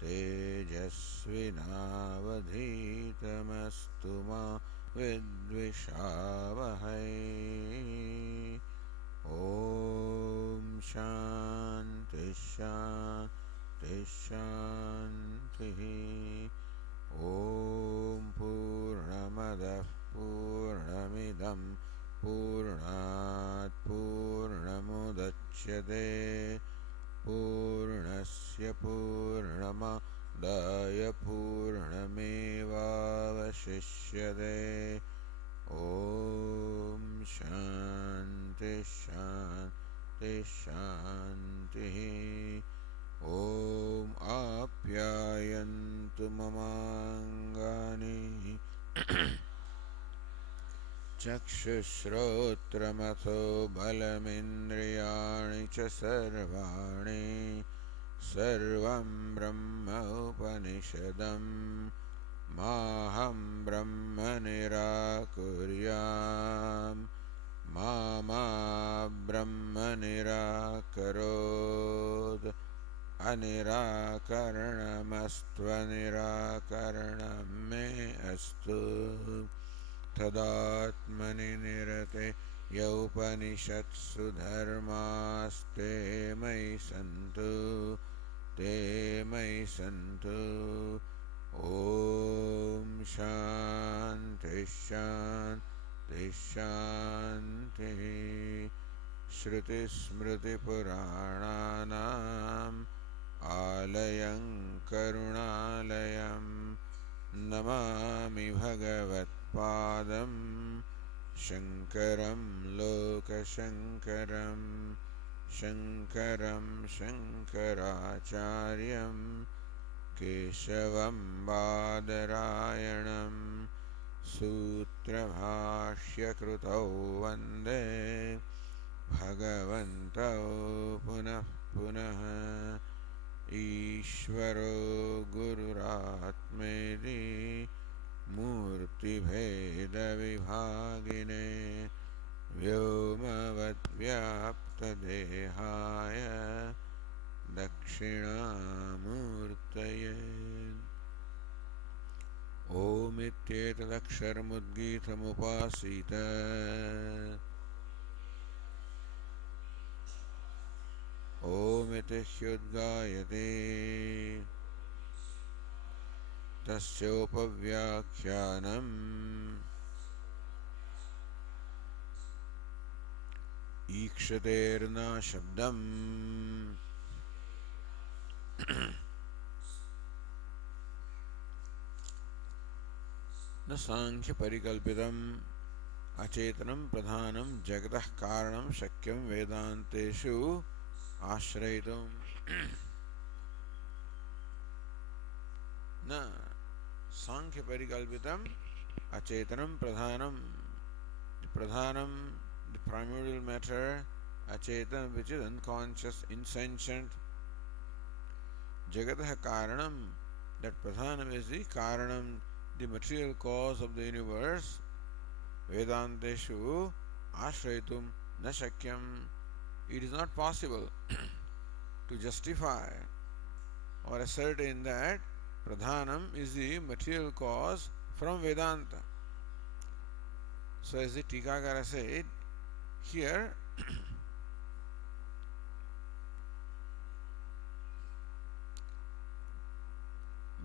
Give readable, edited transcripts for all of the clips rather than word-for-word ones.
तेजस्विनावधीतमस्तु मा विद्विषावहै। ॐ शान्ति शान्ति शान्तिः। ॐ पूर्णमदः पूर्णमिदं पूर्णात् पूर्णमुदच्यते पूर्णस्य पूर्णमादाय पूर्णमेवावशिष्यते। ॐ शान्ति शान्ति शान्तिः। ॐ आप्यायन्तु ममाङ्गानि चक्षुश्रोत्रमथो बलमिन्द्रियाणि च सर्वाणि सर्वं ब्रह्म उपनिषदं माहं ब्रह्म निराकुर्याम् मा ब्रह्म निराकरोत् अनिराकरणमस्त्वनिराकरणं मे अस्तु। तदात्मनि निरते यौपनिषत्सु धर्मास्ते मयि सन्तु ते मयि सन्तु। ॐ शान्ति शान्ति शान्तिः। श्रुतिस्मृतिपुराणानाम् आलयं करुणालयं नमामि भगवत्पादं शङ्करं लोकशङ्करं शङ्करं शङ्कराचार्यं केशवं बादरायणं सूत्रभाष्यकृतौ वन्दे भगवन्तौ पुनः पुनः। ईश्वरो गुरुरात्मेति मूर्तिभेदविभागिने व्योमवद्व्याप्तदेहाय दक्षिणामूर्तये। ओमित्येतदक्षरमुद्गीतमुपासीत ओमिति ह्युद्गायते तस्योपव्याख्यानम् ईक्षतेर्न शब्दम् न सांख्य परिकल्पितम् अचेतनं प्रधानं जगतः कारणं शक्यं वेदान्तेषु आश्रयितुम्। न सांख्य परिकल्पितम् अचेतनं प्रधानं, the primordial matter, achetan, which is unconscious, insentient. Jagatah karanam, that pradhanam is the karanam, the material cause of the universe. Vedanteshu ashrayitum na shakyam. It is not possible to justify or ascertain that pradhanam is the material cause from Vedanta. So as the Tikakara said, here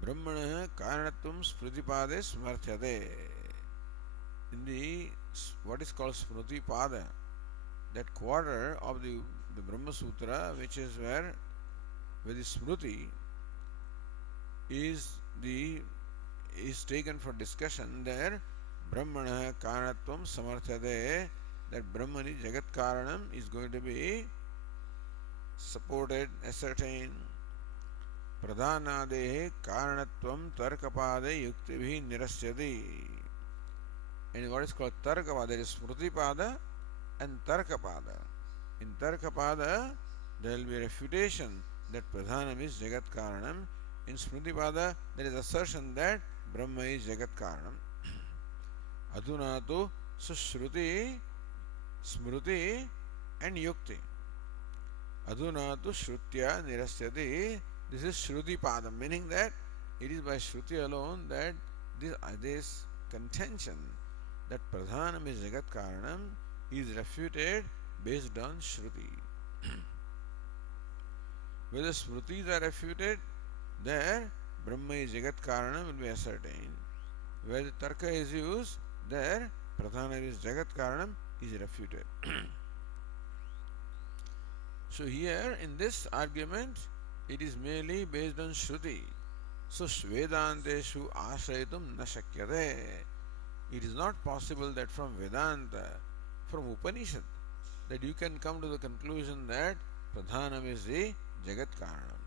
Brahmana karanatvam smrutipade smarthyate. In the what is called smrutipada, that quarter of the Brahma Sutra, which is where the smruti is taken for discussion, there Brahmana karanatvam samarthyate, that Brahmani Jagat Karanam is going to be supported, ascertained. Pradhanadehe karanatvam tarkapade yuktibhi nirasyati. And what is called tarkapada, that is smrutipada and tarkapada. In tarkapada there will be refutation that pradhanam is Jagat Karanam. In smrutipada there is assertion that Brahma is Jagat Karanam. Adhuna tu sushruti, smruti and yukti. Adhuna tu shrutya nirasyati. This is Shruti Padam, meaning that it is by Shruti alone that this contention that Pradhanam is Jagat Karanam is refuted based on Shruti. Whether Smrutis are refuted, there Brahma is Jagat Karanam will be ascertained. Where the Tarka is used, there Pradhanam is Jagat Karanam is refuted. So here in this argument, it is merely based on Shruti. So Vedanteshu Ashrayitum na shakyate. It is not possible that from Vedanta, from Upanishad, that you can come to the conclusion that Pradhanam is the Jagat Karanam.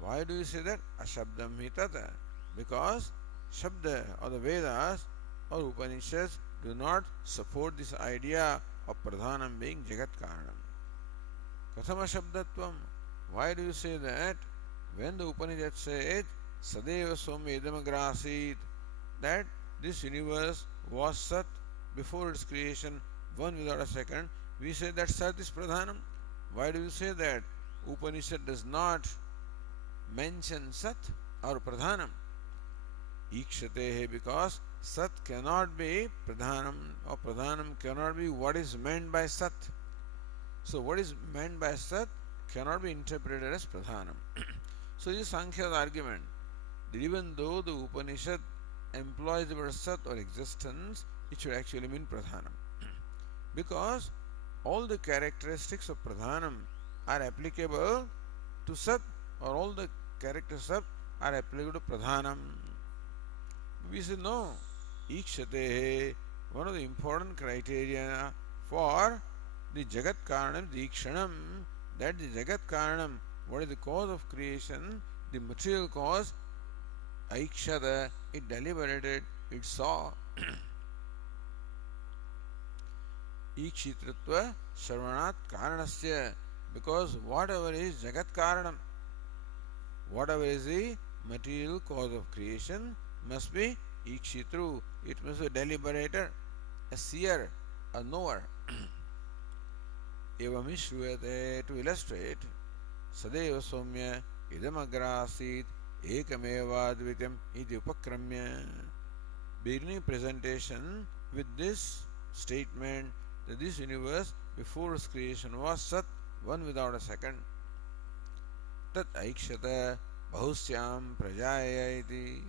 Why do you say that? Ashabdam hi tata. Because Shabda or the Vedas or Upanishads do not support this idea of Pradhanam being Jagat Karanam. Kathama Shabdatvam. Why do you say that? When the Upanishad says Sadeva Somya Idamagrasit, that this universe was Sat before its creation, one without a second, we say that Sat is Pradhanam. Why do you say that? Upanishad does not mention Sat or Pradhanam. Ikshatehe, because Sat cannot be Pradhanam or Pradhanam cannot be what is meant by Sat. So what is meant by Sat cannot be interpreted as Pradhanam. So this is Sankhya's argument that even though the Upanishad employs the word Sat or existence, it should actually mean Pradhanam. Because all the characteristics of Pradhanam are applicable to Sat, or all the characteristics of are applicable to Pradhanam. We say no. Ikshatehe, one of the important criteria for the Jagat Karanam, the Ikshanam, that the Jagat Karanam, what is the cause of creation, the material cause, Aikshada, it deliberated, it saw. Ikshitritva Sarvanat Karanasya, because whatever is Jagat Karanam, whatever is the material cause of creation, must be Ikshitru, it must be a deliberator, a seer, a knower. Evami Shruyate, to illustrate, Sadeva Somya Idamagrasit Ekameva Dvityam iti Upakramya. Beginning presentation with this statement that this universe before its creation was Sat, one without a second. Tat Aikshata Bahusyam Prajaya iti.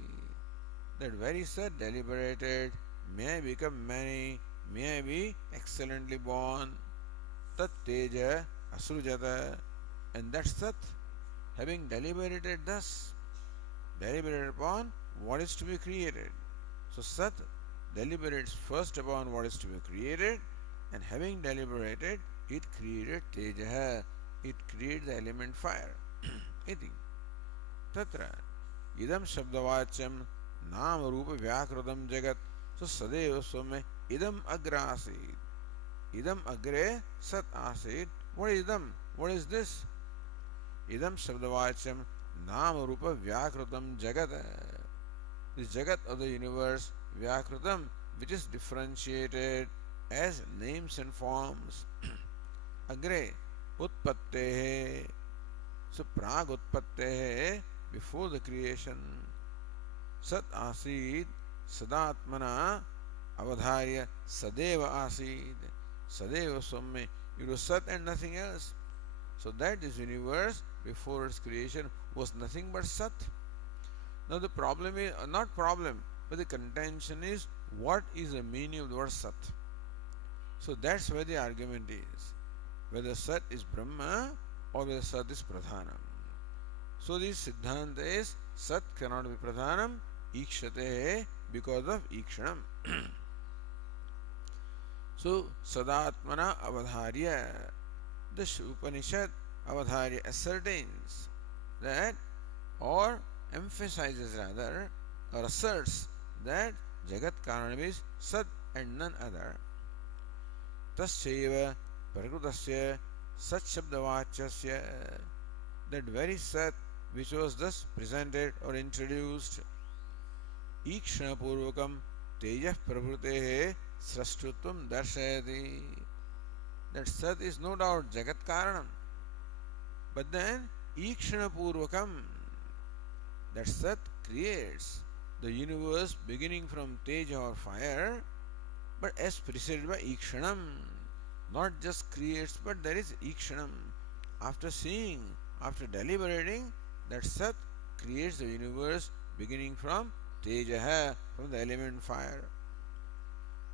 That very Sat deliberated, may I become many, may I be excellently born. Tat Teja Asrujata. And that Sat, having deliberated thus, deliberated upon what is to be created. So Sat deliberates first upon what is to be created, and having deliberated, it created Tejaha, it created the element fire. Iti. Tatra idam shabdavacham nam rupa vyakrutam jagat. So Sadeva Swame idam agra asid. Idam agre Sat asid. What is idam? What is this? Idam shabdavacham nam rupa vyakrutam jagat. This jagat of the universe, vyakrutam, which is differentiated as names and forms. Agre utpattehe. So prag utpattehe, before the creation. Sat asid sadatmana avadharya sadeva asid. Sadeva Swame, it was Sat and nothing else. So that this universe before its creation was nothing but Sat. Now the problem is, not problem, but the contention is, what is the meaning of the word Sat? So that's where the argument is. Whether Sat is Brahma or whether Sat is Pradhanam. So the Siddhanta is, Sat cannot be Pradhanam, Ikshate, because of Ikshanam. So Sadatmana Avadharya, the Upanishad Avadharya ascertains that, or emphasizes rather, or asserts that Jagat Karanam is Sat and none other. Tasyaiva Prakrutasya Sat Shabdavachasya, that very Sat which was thus presented or introduced, Ikshana Purvakam Tejah Prabhutehe Srashtutvam Darshayati. That Sat is no doubt Jagat Karanam, but then Ikshana Purvakam, that Sat creates the universe beginning from Teja or fire, but as preceded by Ikshanam. Not just creates, but there is Ikshanam. After seeing, after deliberating, that Sat creates the universe beginning from Teja, from the element fire.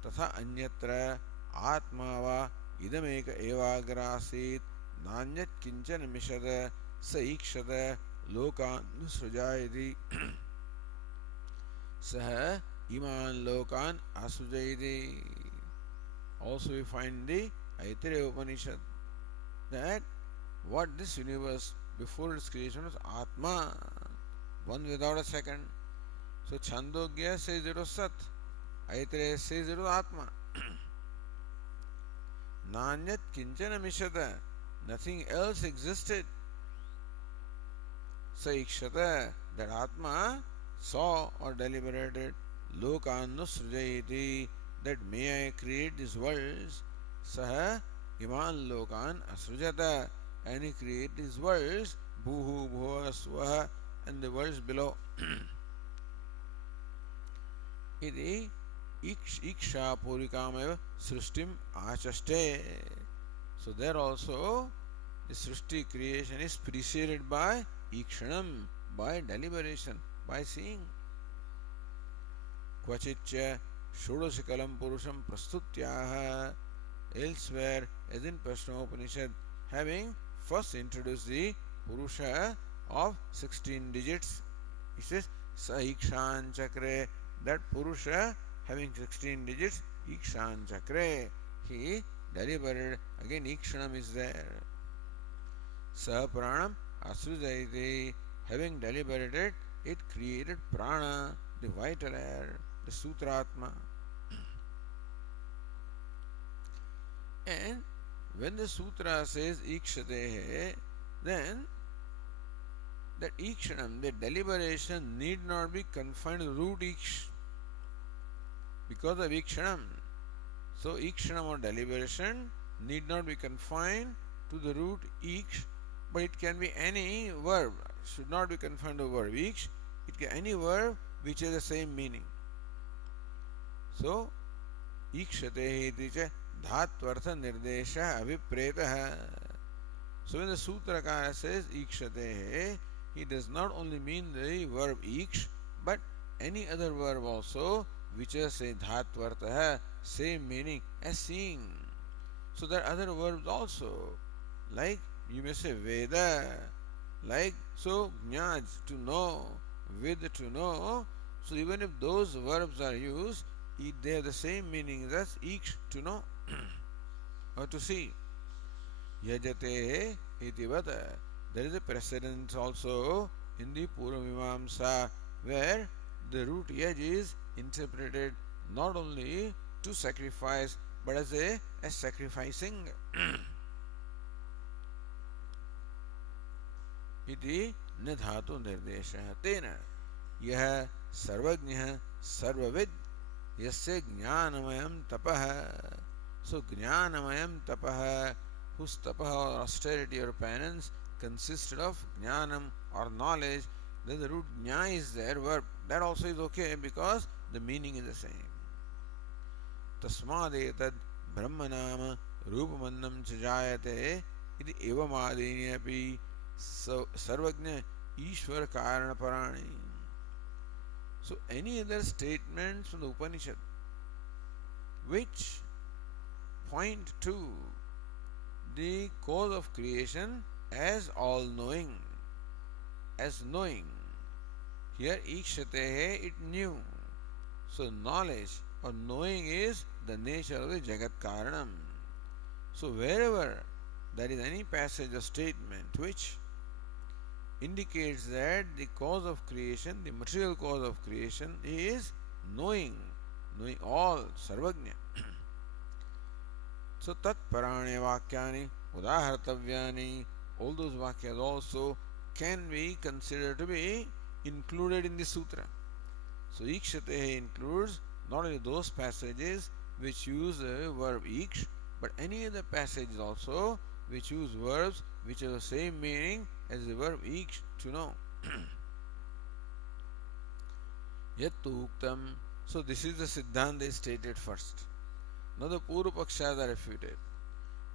Tatha anyatra atma va idameka evagrasit nanyat kinchana mishada sa ikshada lokan srujayati saha iman lokan asujayati. Also we find the Aitareya Upanishad that what this universe before its creation was Atma, one without a second. So Chhandogya says it was Sat, Aitareya says it was Atma. Nanyat kinchana mishata, nothing else existed. Sa ikshata, that Atma saw or deliberated. Lokan srujayati, that may I create these worlds. Saha iman lokan asrujata, and he created these worlds. Bhuhu bhuva swaha, and the worlds below. Iti iksha purikameva srishtim achaste. So there also the srishti creation is preceded by ikshanam, by deliberation, by seeing. Kvachitcha Shodashikalam Purusham Prastutyaha. Elsewhere, as in Prashnopanishad, having first introduced the Purusha of 16 digits, he says Sa Ikshan Chakre, that Purusha having 16 digits, Ikshan Chakre, he deliberated, again Ikshanam is there. Sa Pranam Asujayati, having deliberated, it created Prana, the vital air, the Sutratma. And when the sutra says Ikshatehe, then that Ikshanam, the deliberation, need not be confined to the root Iksh because of Ikshanam. So Ikshanam or deliberation need not be confined to the root Iksh, but it can be any verb, should not be confined to the verb Iksh, it can be any verb which has the same meaning. So Ikshatehe iti cha Dhatvartha Nirdesha Abhipretaha. So when the Sutrakara says Ikshatehe, he does not only mean the verb Iksh, but any other verb also which has say Dhatvartha, same meaning as seeing. So there are other verbs also, like you may say Veda, like so Jnaj, to know, Ved, to know. So even if those verbs are used, they have the same meaning as Iksh, to know or to see. Yajate itivata. There is a precedence also in the Puramimamsa where the root yaj is interpreted not only to sacrifice but as sacrificing. Iti nidhatu nirdesha tena yah sarvajnah sarvavid yasya jnanamayam tapaha. So jnanamayam tapaha, whose tapaha or austerity or penance consisted of jnanam or knowledge, then the root jna is there, verb. That also is okay because the meaning is the same. Tasmadetad brahmanama rupamannam chajayate iti evamadini api sarvajna ishwar karana parani. So any other statements from the Upanishad which point to the cause of creation as all-knowing, as knowing. Here Ikshatehe, it knew. So knowledge or knowing is the nature of the Jagat Karanam. So wherever there is any passage or statement which indicates that the cause of creation, the material cause of creation is knowing, knowing all, sarvajna. So tat parane vakyani udahartavyani, all those vakyas also can be considered to be included in the sutra. So Ikshatehe includes not only those passages which use the verb iksh, but any other passages also which use verbs which have the same meaning as the verb ik, to know. Yattu uktam. So this is the Siddhanta stated first. Now the Purva Pakshas are refuted.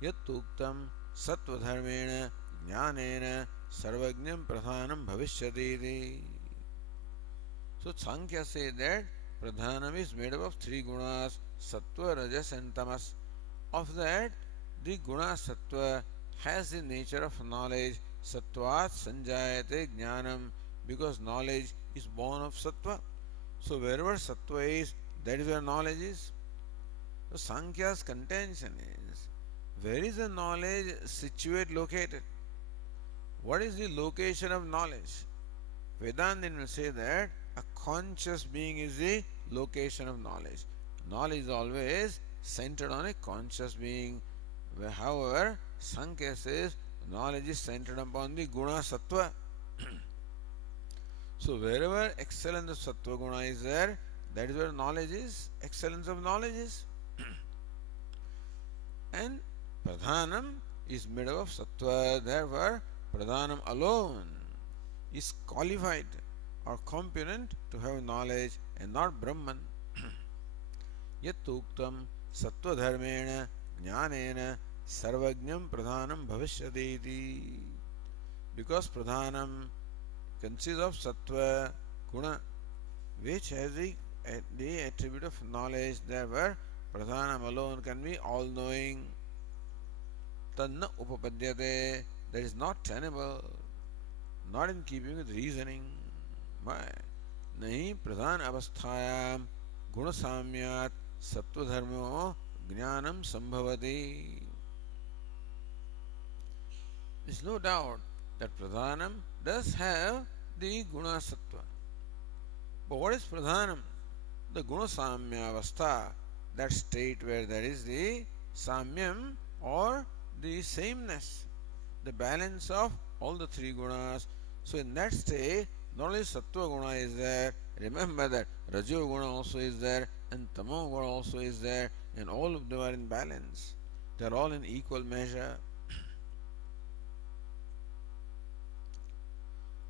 Yattu uktam sattva dharmena jnanena sarvajnam pradhanam bhavishyati. So Sankhya say that pradhanam is made up of three gunas, sattva, rajas and tamas. Of that, the guna sattva has the nature of knowledge. Sattvat sanjayate jnanam, because knowledge is born of sattva. So wherever sattva is, that is where knowledge is. So Sankhya's contention is, where is the knowledge located? What is the location of knowledge? Vedanta will say that a conscious being is the location of knowledge. Knowledge is always centered on a conscious being. However, Sankhya says knowledge is centered upon the guna sattva. So wherever excellence of sattva guna is there, that is where knowledge is, excellence of knowledge is. And pradhanam is made up of sattva, therefore pradhanam alone is qualified or competent to have knowledge and not Brahman. Yattu uktam sattva dharmena jnanena sarvajnam pradhanam bhavishyati iti. Because pradhanam consists of sattva guna, which has the attribute of knowledge, therefore pradhanam alone can be all-knowing. Tanna upapadyate, that is not tenable, not in keeping with reasoning. Why? Nahi pradhan avasthayam gunasamyat sattva dharmo jnanam sambhavati. There is no doubt that pradhanam does have the guna sattva. But what is pradhanam? The guna samya avastha, that state where there is the samyam or the sameness, the balance of all the three gunas. So in that state, not only sattva guna is there, remember that rajo guna also is there and tamo guna also is there, and all of them are in balance. They are all in equal measure.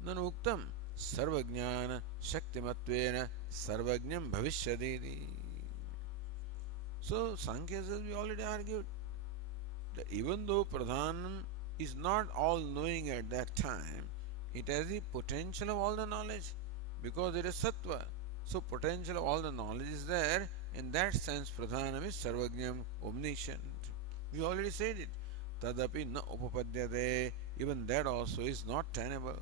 Nanu uktam sarvajnana shaktimatvena sarvajnam bhavishyati. So Sankhya says, we already argued that even though pradhanam is not all knowing at that time, it has the potential of all the knowledge because it is sattva. So potential of all the knowledge is there. In that sense, pradhanam is sarvajnam, omniscient. We already said it. Tadapi na upapadyate. Even that also is not tenable.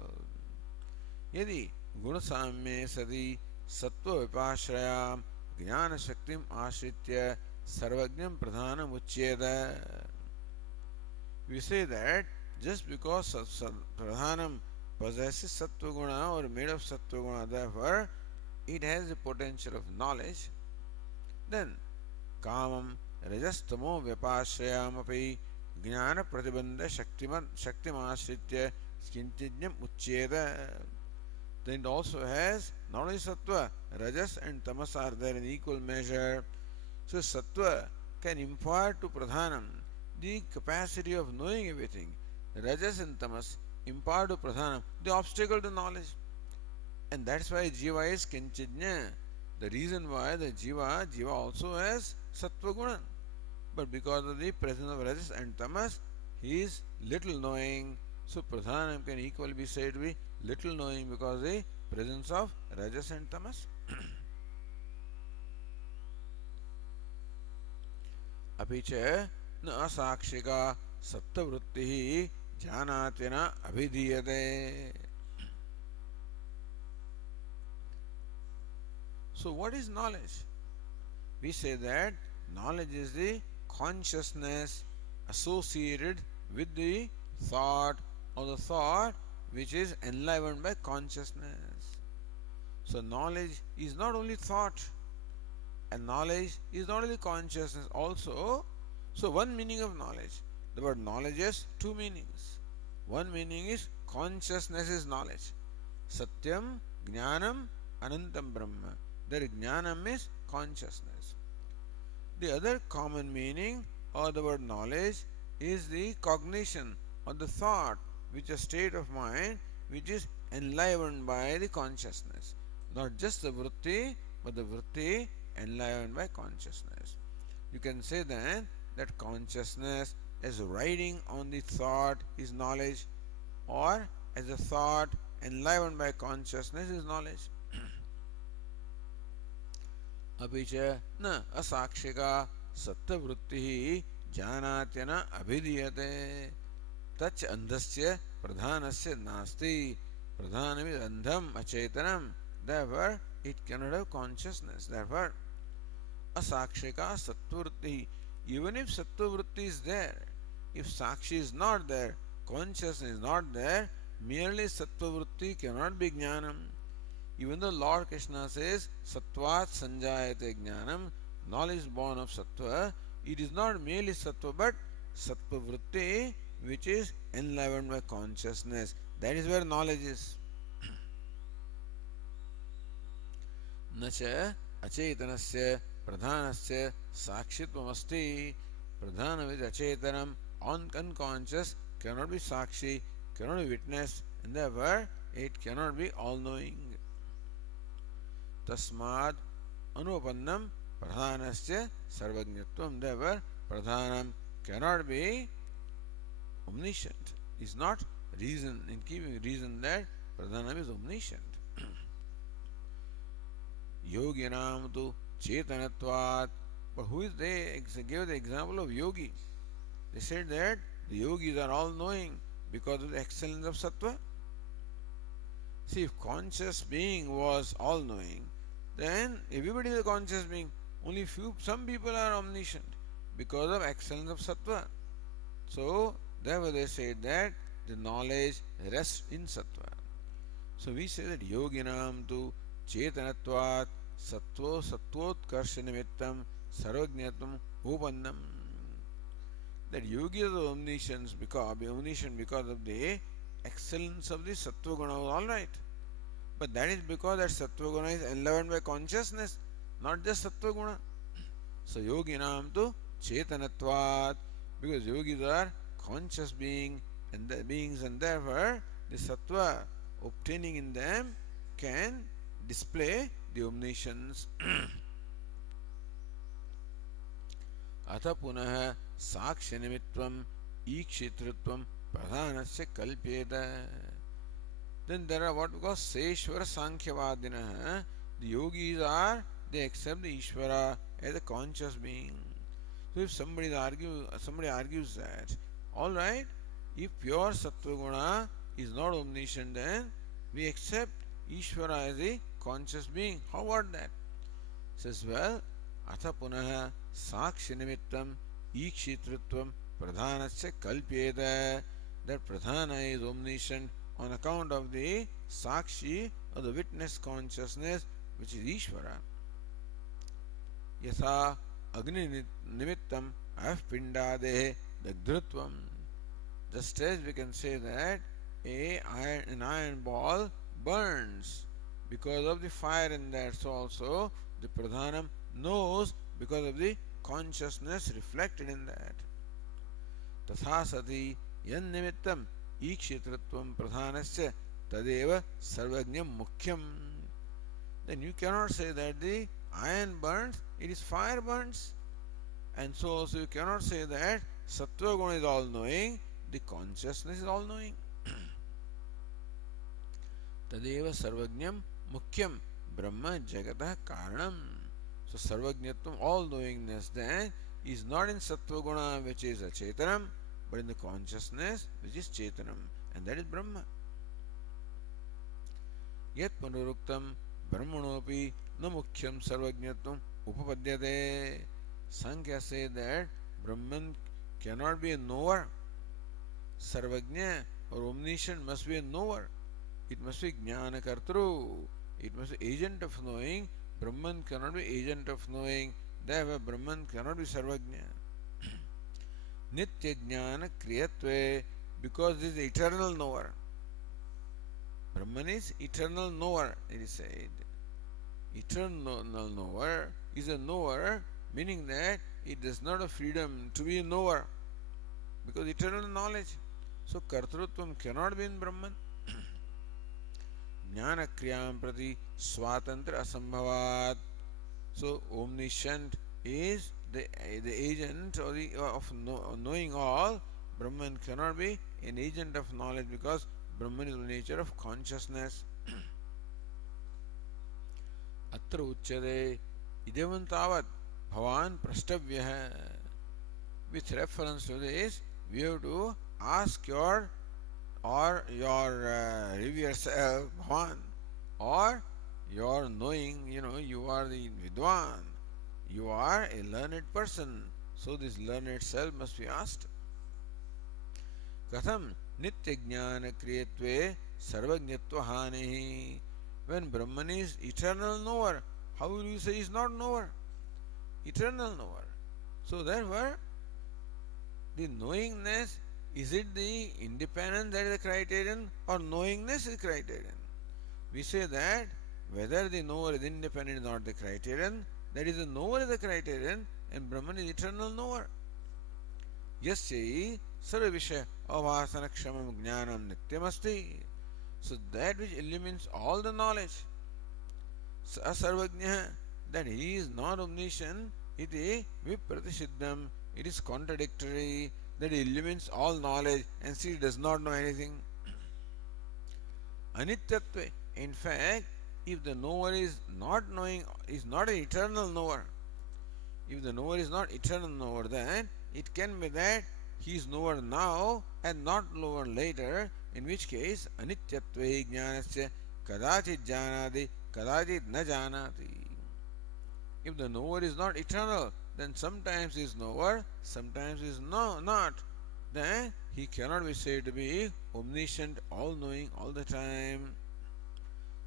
Yadi gunasamye sadi sattva vipashrayam jnana shaktim ashritya sarvajnam pradhanam uchyeda. We say that just because pradhanam possesses sattva guna or made of sattva guna, therefore it has the potential of knowledge. Then kamam rajastamo vyapashrayam api jnana pratibandha shaktim ashritya kinchijnam uchyeda. Then it also has not only sattva, rajas and tamas are there in equal measure. So sattva can impart to pradhanam the capacity of knowing everything. Rajas and tamas impart to pradhanam the obstacle to knowledge. And that's why jiva is kinchijna. The reason why the jiva also has sattva guna. But because of the presence of rajas and tamas, he is little knowing. So pradhanam can equally be said to be little knowing because of the presence of rajas and tamas. Apicha na asakshika sattavrittihi janatina abhidhiyate. So what is knowledge? We say that knowledge is the consciousness associated with the thought, or the thought which is enlivened by consciousness. So knowledge is not only thought, and knowledge is not only consciousness also. So one meaning of knowledge. The word knowledge has two meanings. One meaning is consciousness is knowledge. Satyam, Jnanam, Anantam Brahma. There Jnanam is consciousness. The other common meaning of the word knowledge is the cognition or the thought which is a state of mind which is enlivened by the consciousness. Not just the vritti, but the vritti enlivened by consciousness. You can say then that consciousness as riding on the thought is knowledge, or as a thought enlivened by consciousness is knowledge. अपि च न असाक्षिका सत्त्ववृत्तिः जानात्यन अभिधीयते तच्च अंधस्य प्रधानस्य नास्ति प्रधानमिद अंधम अचेतनम therefore it cannot have consciousness. Therefore asakshika sattva-vritti, even if sattva-vritti is there, if sakshi is not there, consciousness is not there, merely sattva-vritti cannot be jnanam. Even though Lord Krishna says sattvat sanjayate jnanam, knowledge born of sattva, it is not merely sattva but sattva-vritti which is enlivened by consciousness. That is where knowledge is. न च अचेतनस्य प्रधानस्य साक्षित्वमस्ति प्रधानमिद अचेतनम unconscious cannot be sakshi, cannot be witness, and therefore it cannot be all-knowing. तस्माद् अनुपन्नम प्रधानस्य सर्वज्ञत्वम, therefore pradhanam cannot be omniscient. Is not reason, in keeping reason that pradhanam is omniscient. Yoginam tu chetanatvat, but who is they? Gave the example of yogi. They said that the yogis are all knowing because of the excellence of sattva. See, if conscious being was all knowing, then everybody is a conscious being. Only some people are omniscient because of excellence of sattva. So therefore they said that the knowledge rests in sattva. So we say that yoginam tu chetanatvat sattvo sattvotkrsha nimittam sarvajñatam upannam. That yogi is omniscient because of the excellence of the sattva guna. All right, but that is because that sattva guna is enlivened by consciousness, not just sattva guna. So yoginam tu chetanatvat, because yogis are conscious beings, and therefore the sattva obtaining in them can display the omniscience. अथ पुनः साक्ष्य निमित्वम ईक्षितृत्वम प्रधानस्य कल्प्येत. Then there are what we call Seshwara Sankhyavadinah. The yogis they accept the Ishvara as a conscious being. So if somebody argues that, all right, if pure Sattva Guna is not omniscient, then we accept Ishvara as a conscious being. How about that? Says, well, atha punaha sakshi nimittam ikshitritvam pradhanasya kalpyeta, that pradhana is omniscient on account of the sakshi or the witness consciousness which is Ishvara. Yatha agni nimittam afpindade dagdhrutvam. Just as we can say that an iron ball burns because of the fire in that, so also the pradhanam knows because of the consciousness reflected in that. Tatha sati yan nimittam ikshitratvam pradhanasya tadeva sarvajñam mukhyam. Then you cannot say that the iron burns, it is fire burns. And so also you cannot say that sattva guna is all knowing, the consciousness is all knowing. Tadeva sarvajñam mukhyam brahma jagatah karanam. So sarvajñatvam, all knowingness, then is not in sattva guna which is achetanam, but in the consciousness which is chetanam, and that is Brahma. Yat panuruktam brahmanopi na mukhyam sarvajñatvam upapadyate. Sankhya say that Brahman cannot be a knower. Sarvajña or omniscient must be a knower. It must be jnana kartru. It must be agent of knowing. Brahman cannot be agent of knowing. Therefore Brahman cannot be sarvajña. Nitya jnana kriyatve, because this is the eternal knower. Brahman is eternal knower, it is said. Eternal knower is a knower, meaning that it does not have freedom to be a knower, because eternal knowledge. So kartrutvam cannot be in Brahman. Jnana kriyam prati swatantra asambhavat. So omniscient is the agent or of knowing all. Brahman cannot be an agent of knowledge because Brahman is the nature of consciousness. Atra uchyate idevam tavat bhavan prashtavyah. With reference to this, we have to ask your revered self, Bhavan, or your knowing, you are the Vidwan, you are a learned person. So this learned self must be asked. Katham nitya jnana kriyatve sarvajnatva hanihi. When Brahman is eternal knower, how will you say he is not knower? Eternal knower. So therefore, the knowingness, is it the independence that is the criterion or knowingness is criterion? We say that whether the knower is independent is not the criterion, that is the knower is the criterion and Brahman is eternal knower. Yasyai sarvavishya avasana kshamam jnanam nityamasti. So that which illumines all the knowledge, asarvajnah, that he is not omniscient, iti vipratishiddham, it is contradictory, that he illumines all knowledge and still does not know anything. Anityatve, in fact, if the knower is not knowing, is not an eternal knower, if the knower is not eternal knower, then it can be that he is knower now and not knower later, in which case anityatve jnanasya kadachit janati kadachit na janati. If the knower is not eternal, then sometimes he is knower, sometimes he is not. Then he cannot be said to be omniscient, all-knowing all the time.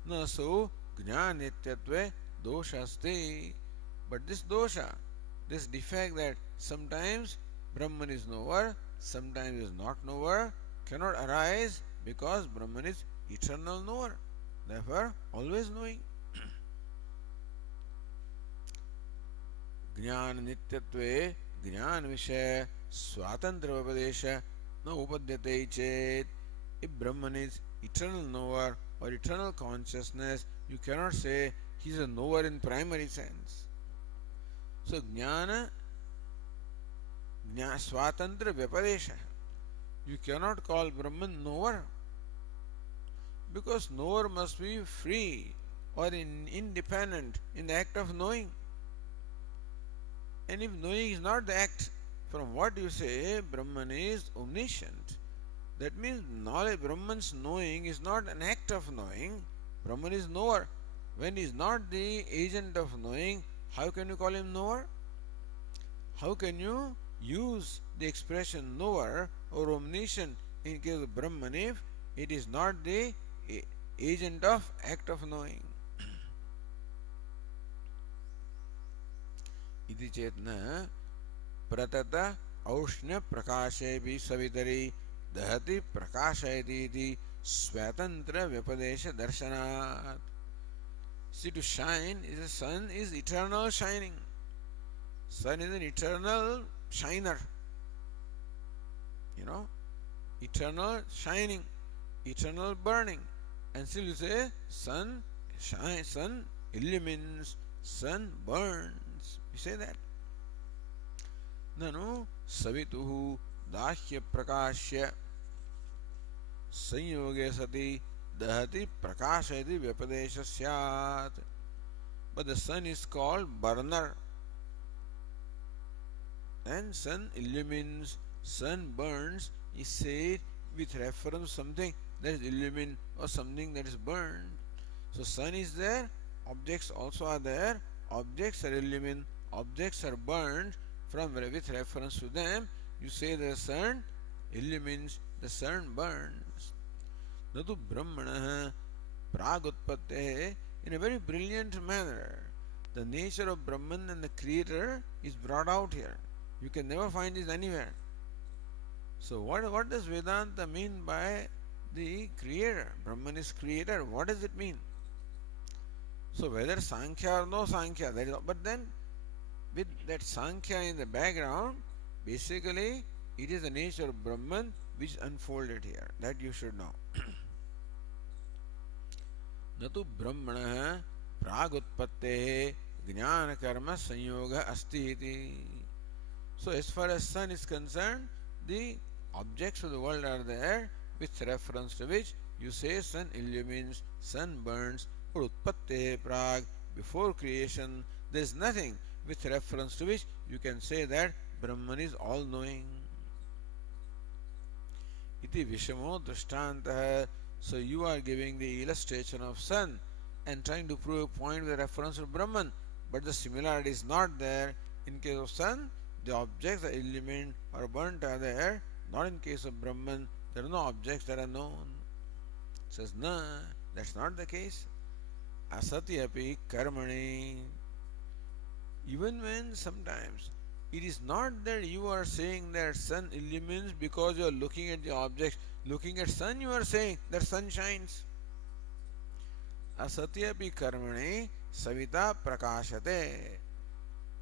Na so jnanityatve doshasti. But this dosha, this defect that sometimes Brahman is knower, sometimes is not knower, cannot arise because Brahman is eternal knower, therefore always knowing. Jnana nityatve jnana vishaya swatantra vapadesha na upadyate chet. If Brahman is eternal knower or eternal consciousness, you cannot say he is a knower in primary sense. So jnana swatantra vyapadesha, you cannot call Brahman knower, because knower must be free or independent in the act of knowing. And if knowing is not the act, from what you say Brahman is omniscient, that means knowledge, Brahman's knowing is not an act of knowing. Brahman is knower. When he is not the agent of knowing, how can you call him knower? How can you use the expression knower or omniscient in case of Brahman if it is not the agent of act of knowing? Iti chetna pratata aushnya prakashepi savitari dahati prakashayati iti swatantra vyapadesha darshanat. See, to shine is the sun is eternal shining. Sun is an eternal shiner. Eternal shining, eternal burning. And still you say sun shines, sun illumines, sun burns. You say that. Nanu savituhu dahya prakashya sanyoge sati dahati prakashayati vyapadesha syat. But the sun is called burner, and sun illumines, sun burns is said with reference to something that is illumined or something that is burned. So sun is there, objects also are there, objects are illumined, objects are burned. With reference to them, you say the sun illumines, the sun burns. Natu Brahmana pragutpatte, in a very brilliant manner, the nature of Brahman and the Creator is brought out here. You can never find this anywhere. So what does Vedanta mean by the Creator? Brahman is Creator. What does it mean? So whether Sankhya or no Sankhya, that is all. But then with that Sankhya in the background, basically it is the nature of Brahman which is unfolded here. That you should know. नतु ब्रह्मणः प्रागुत्पत्तेः ज्ञान कर्म संयोग अस्ति इति. So as far as sun is concerned, the objects of the world are there with reference to which you say sun illumines, sun burns, or utpatte prag, before creation there is nothing with reference to which you can say that Brahman is all-knowing. Iti vishamo drishtantah. So you are giving the illustration of sun and trying to prove a point with reference to Brahman, but the similarity is not there. In case of sun, the objects that illumined or burnt are there. Not in case of Brahman, there are no objects that are known. Says, no, that's not the case. Asati api karmani. Even when sometimes it is not that you are saying that sun illumines because you are looking at the objects. Looking at sun, you are saying that sun shines. Asati api karmani savita prakashate.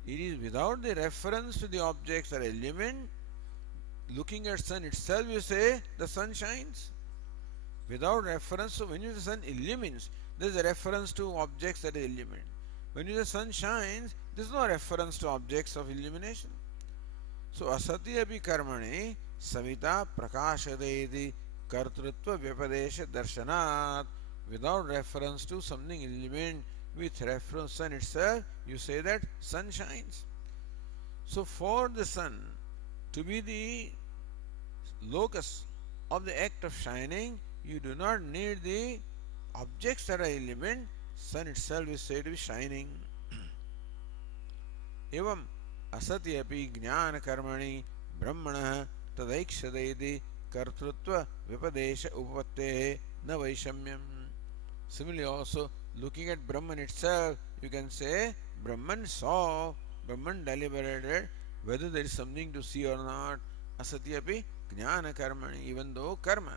It is without the reference to the objects that are illumined. Looking at sun itself, you say the sun shines. Without reference, so when you say sun illumines, there is a reference to objects that are illumined. When you say sun shines, there is no reference to objects of illumination. So asati api karmani savita prakashadeti kartrutva vyapadesha darshanat. Without reference to something illumined, with reference to sun itself, you say that sun shines. So for the sun to be the locus of the act of shining, you do not need the objects that are illumined. Sun itself is said to be shining. Evam asati api jnana karmani brahmana tadaikshadeti kartrutva vipadesha upattehe na vaishamyam. Similarly also, looking at Brahman itself, you can say Brahman saw, Brahman deliberated whether there is something to see or not. Asati api jnana karmani. Even though karma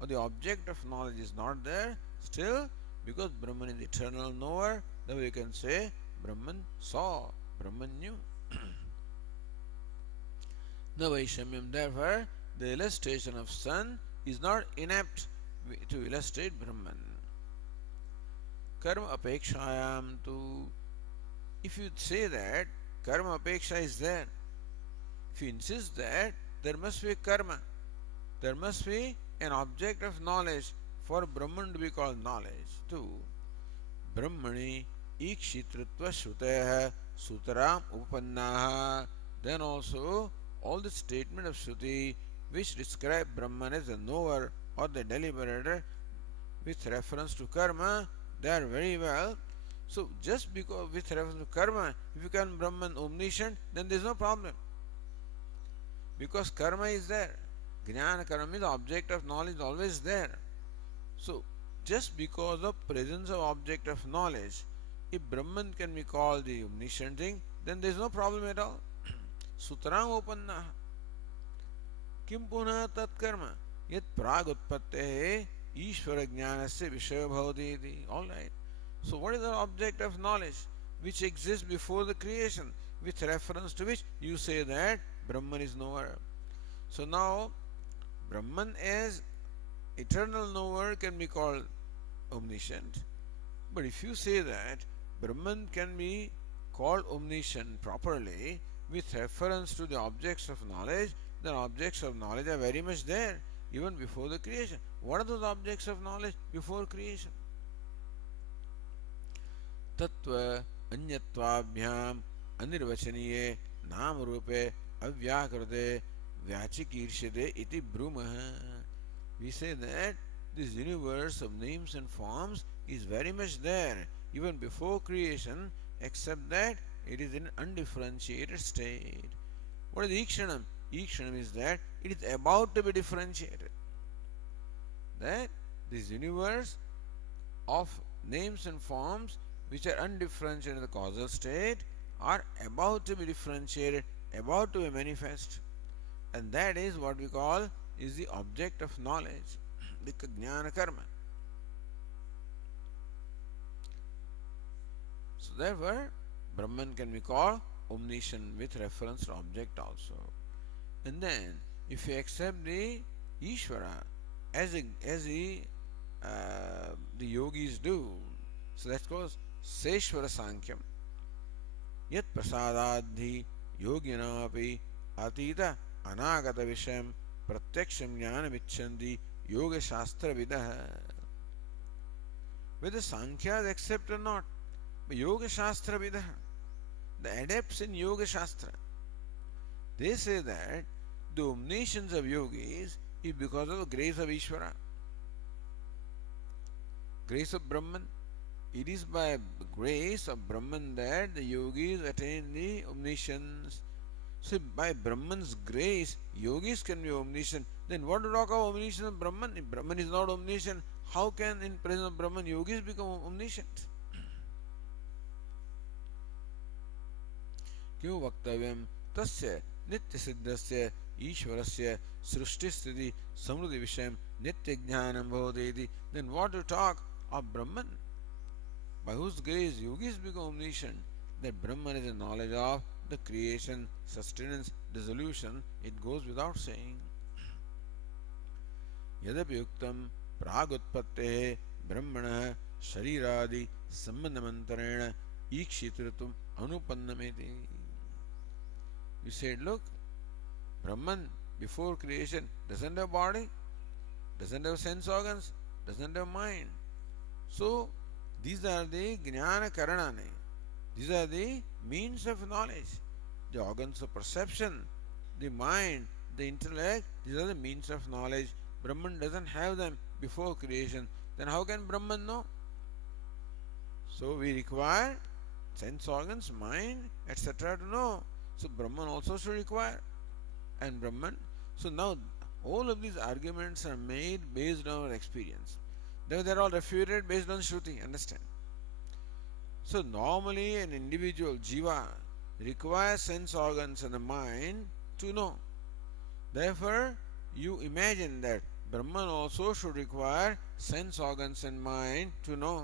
or the object of knowledge is not there, still because Brahman is the eternal knower, then we can say Brahman saw, Brahman knew. Na vaishamyam. Therefore, the illustration of sun is not inapt to illustrate Brahman. Karma apekshayam tu. If you say that karma apeksha is there, if you insist that there must be karma, there must be an object of knowledge for Brahman to be called knowledge too. Brahmani ikshitritva shruteha sutaram upannaha. Then also all the statement of Shruti which describe Brahman as the knower or the deliberator with reference to karma, they are very well. So just because with reference to karma, if you can Brahman omniscient, then there is no problem. Because karma is there. Jnana karma means the object of knowledge is always there. So just because of presence of object of knowledge, if Brahman can be called the omniscient thing, then there is no problem at all. Sutarang upanna. Kim punah tat karma yat prag utpattehe ishvara jnanasya vishaya bhavati. Alright. So what is the object of knowledge which exists before the creation, with reference to which you say that Brahman is knower? So now Brahman as eternal knower can be called omniscient. But if you say that Brahman can be called omniscient properly with reference to the objects of knowledge, then objects of knowledge are very much there even before the creation. What are those objects of knowledge before creation? Tattva anyatvabhyam anirvachaniye nam rupe avyakrute vyachikirshade iti brumaha. We say that this universe of names and forms is very much there even before creation, except that it is in an undifferentiated state. What is Ikshanam? Ikshanam is that it is about to be differentiated. That this universe of names and forms which are undifferentiated in the causal state are about to be differentiated, about to be manifest. And that is what we call is the object of knowledge, the jnana karma. So therefore, Brahman can be called omniscient with reference to object also. And then, if you accept the Ishvara, as the yogis do. So that's called Seshvara Sankhya. Yat prasadadhi yoginapi atita anagata visham pratyaksham jnanam ichchandi yoga shastra vidah. Whether Sankhyas accept or not, but yoga shastra vidah, the adepts in yoga shastra, they say that the omniscience of yogis is because of the grace of Ishvara, grace of Brahman. It is by grace of Brahman that the yogis attain the omniscience. So by Brahman's grace, yogis can be omniscient. Then what to talk of omniscience of Brahman? If Brahman is not omniscient, how can in presence of Brahman yogis become omniscient? क्यों वक्तव्यम तस्य नित्य सिद्धस्य ईश्वरस्य सृष्टि स्थिति समृद्धि विषयम नित्य ज्ञानम भवति. Then what to talk of Brahman, by whose grace yogis become omniscient? That Brahman is the knowledge of the creation, sustenance, dissolution. It goes without saying. यद्यपि उक्तम प्रागुत्पत्तेः ब्रह्मणः शरीरादि संबंधमंतरेण ईक्षितृत्वम् अनुपन्नमेति. You said, look, Brahman before creation doesn't have body, doesn't have sense organs, doesn't have mind. So these are the jnana karanane. These are the means of knowledge. The organs of perception, the mind, the intellect, these are the means of knowledge. Brahman doesn't have them before creation. Then how can Brahman know? So we require sense organs, mind, etc. to know. So Brahman also should require. And Brahman. So now all of these arguments are made based on our experience. They are all refuted based on Shruti. Understand? So normally an individual jiva requires sense organs and the mind to know. Therefore, you imagine that Brahman also should require sense organs and mind to know.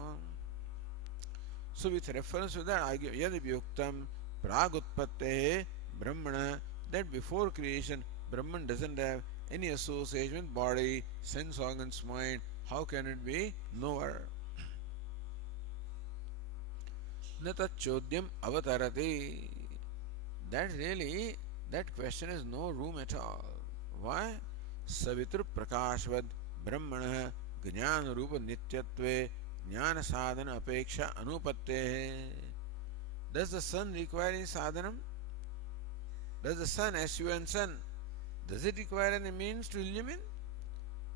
So with reference to that argument, yadiphi uktam pragutpattehe brahmana, that before creation Brahman doesn't have any association with body, sense organs, mind, how can it be knower? Nata chodyam avatarati. That question has no room at all. Why? Savitru prakashvad brahmanah jnana rupa nityatve jnana sadhana apeksha anupatte. Does the sun require any sadhanam? Does the sun, S-U-N, sun, does it require any means to illumine?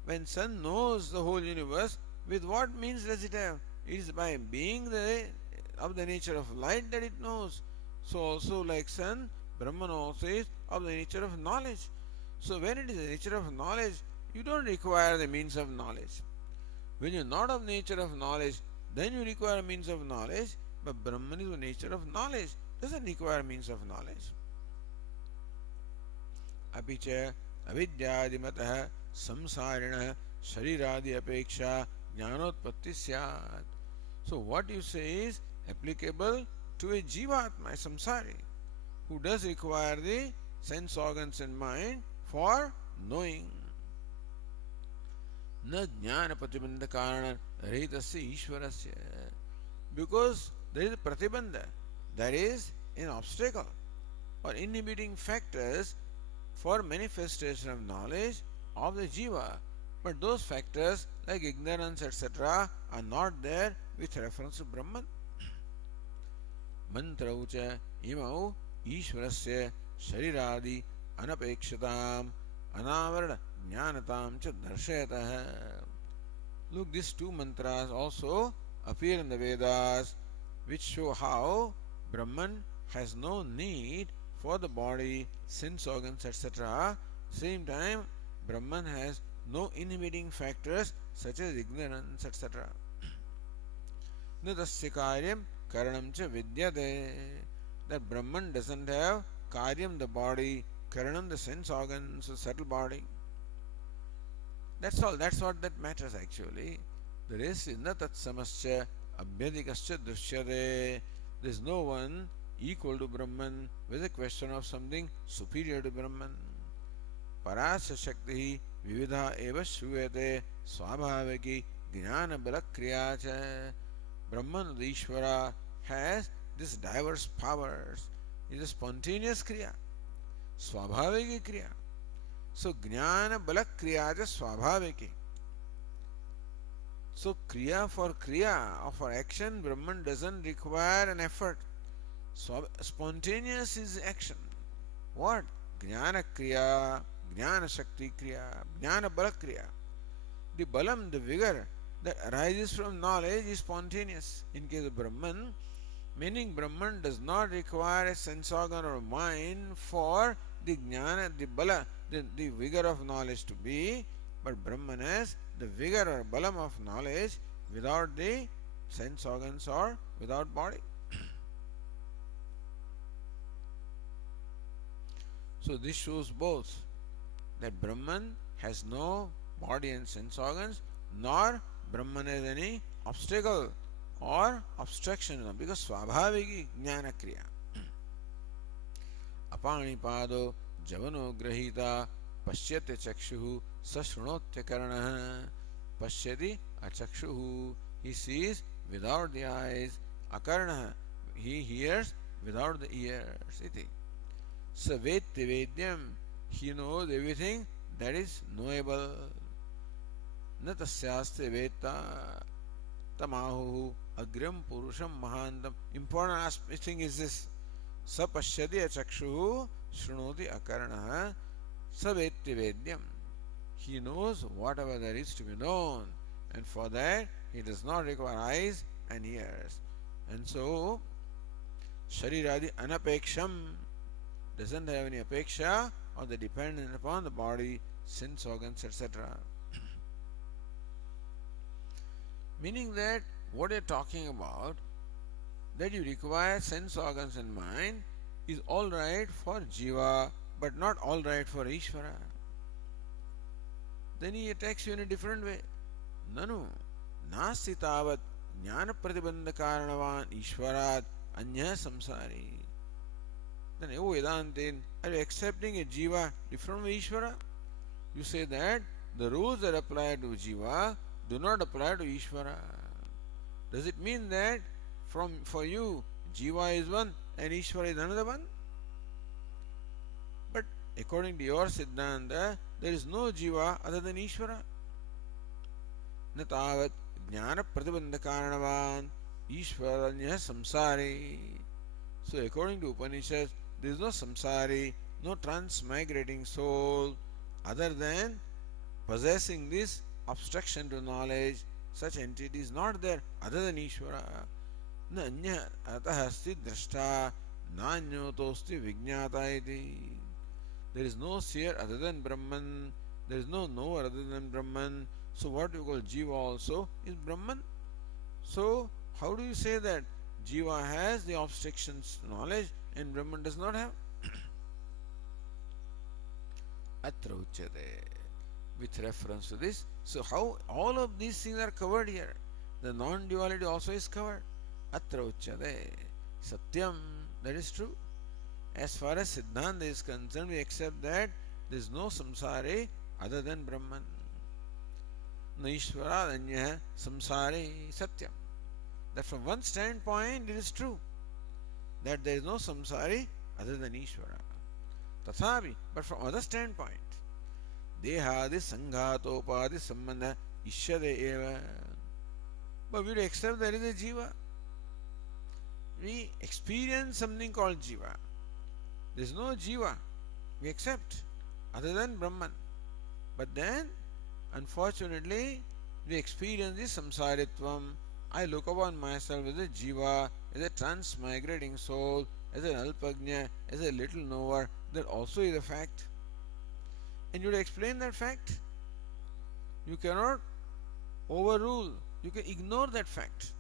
When sun knows the whole universe, with what means does it have? It is by being of the nature of light that it knows. So also like sun, Brahman also is of the nature of knowledge. So when it is the nature of knowledge, you don't require the means of knowledge. When you are not of nature of knowledge, then you require means of knowledge. But Brahman is the nature of knowledge, doesn't require means of knowledge. Apicha avidyadimatah samsarinah shariradi apeksha jnanotpatti syat. So what you say is applicable to a jivatma, a samsari, who does require the sense organs and mind for knowing. Na jnana pratibandha karana rahitasya ishvarasya. Because there is a pratibandha, that is an obstacle or inhibiting factors for manifestation of knowledge of the jiva. But those factors like ignorance, etc., are not there with reference to Brahman. Mantraucha imau ishvarasya shariradi anapekshatam anavarana jnanatam cha darshayatah. Look, these two mantras also appear in the Vedas, which show how Brahman has no need for the body, sense organs, etc. Same time, Brahman has no inhibiting factors such as ignorance, etc. Natasya karyam karanam cha vidyate. That Brahman doesn't have karyam, the body, karanam, the sense organs, the subtle body. That's all. That's what that matters actually. The rest is na tat samascha abhyadikascha drishyate. There is no one equal to Brahman with a question of something superior to Brahman. Parasya shakti विविधा एव श्रूयते स्वाभाविकी ज्ञान बल क्रिया च. Brahman, the Ishvara, has these diverse powers. It is a spontaneous kriya, swabhaviki kriya. So jnana bala kriya is swabhaviki. So kriya or for action, Brahman doesn't require an effort. Spontaneous is action. What? Jnana kriya, jnana shakti kriya, jnana bala kriya. The balam, the vigor that arises from knowledge is spontaneous. In case of Brahman, meaning Brahman does not require a sense organ or mind for the jnana, the bala, the vigor of knowledge to be, but Brahman has the vigor or balam of knowledge without the sense organs or without body. So this shows both that Brahman has no body and sense organs, nor Brahman has any obstacle or obstruction, because swabhaviki jnana kriya. Apanipado javano grahita pashyate chakshuhu sashrunotya karanaha. Pashyati achakshuhu, he sees without the eyes. Akaranaha, he hears without the ears. Iti. Savetti vedyam, he knows everything that is knowable. Na tasyaste veta tamahu agrim purusham mahandam. Important thing is this. Sapashyati achakshuhu shrunoti akaranaha savetti vedyam. He knows whatever there is to be known, and for that he does not require eyes and ears. And so shariradi anapeksham, doesn't have any apeksha or the dependent upon the body, sense organs, etc. Meaning that what you are talking about, that you require sense organs and mind, is all right for jiva, but not all right for Ishvara. Then he attacks you in a different way. Nanu nasti tavat jnana pratibandha karanavan Ishvarat anya samsari. Then, oh Vedantin, are you accepting a jiva different from Ishvara? You say that the rules that apply to jiva do not apply to Ishvara. Does it mean that for you jiva is one and Ishvara is another one? But according to your Siddhanta, there is no jiva other than Ishvara. Natavat jnana pratibandha karanavan Ishvaranya samsari. So according to Upanishad, there is no samsari, no transmigrating soul other than possessing this obstruction to knowledge. Such entity is not there other than Ishvara. Na anya atahasti drashta na anyotosti vijñata iti. There is no seer other than Brahman. There is no knower other than Brahman. So what you call jiva also is Brahman. So how do you say that jiva has the obstructions to knowledge and Brahman does not have? Atra uchyate. With reference to this, so how all of these things are covered here. The non-duality also is covered. Atra uchyate. Satyam, that is true. As far as Siddhanta is concerned, we accept that there is no samsari other than Brahman. Naishvara anya samsari satyam. That from one standpoint it is true that there is no samsari other than Ishvara. Tathapi, but from other standpoint, dehadi sanghatopadi sambandha ishyate eva. But we accept there is a jiva. We experience something called jiva. There is no jiva. We accept other than Brahman. But then, unfortunately, we experience this samsaritvam. I look upon myself as a jiva, as a transmigrating soul, as an alpagnya, as a little knower. That also is a fact. And you explain that fact. You cannot overrule. You can ignore that fact.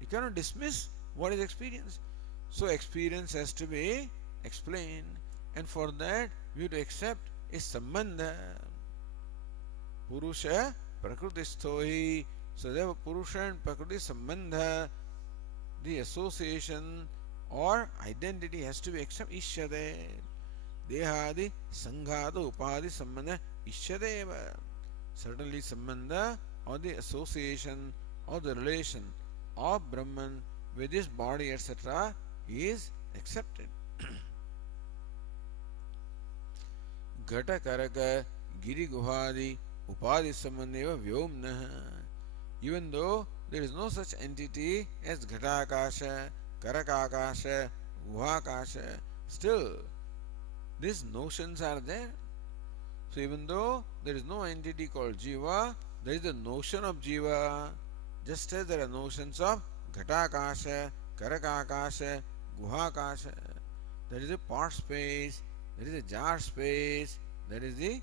You cannot dismiss what is experience. So experience has to be explained. And for that, we have to accept a sambandha. Purusha prakrutisthohi. So therefore Purusha and Prakriti sambandha, the association or identity has to be accepted. Ishyate. Dehadi sanghata upadi sambandha ishyadeva. Certainly sambandha or the association or the relation of Brahman with his body etc. is accepted. Ghata karaka giri guhadi upadi sambandheva vyomnah. Even though there is no such entity as Ghatakasha, Karakakasha, Guhakasha, still these notions are there. So even though there is no entity called Jiva, there is the notion of Jiva, just as there are notions of Ghatakasha, Karakakasha, Guhakasha. There is a pot space, there is a jar space, there is the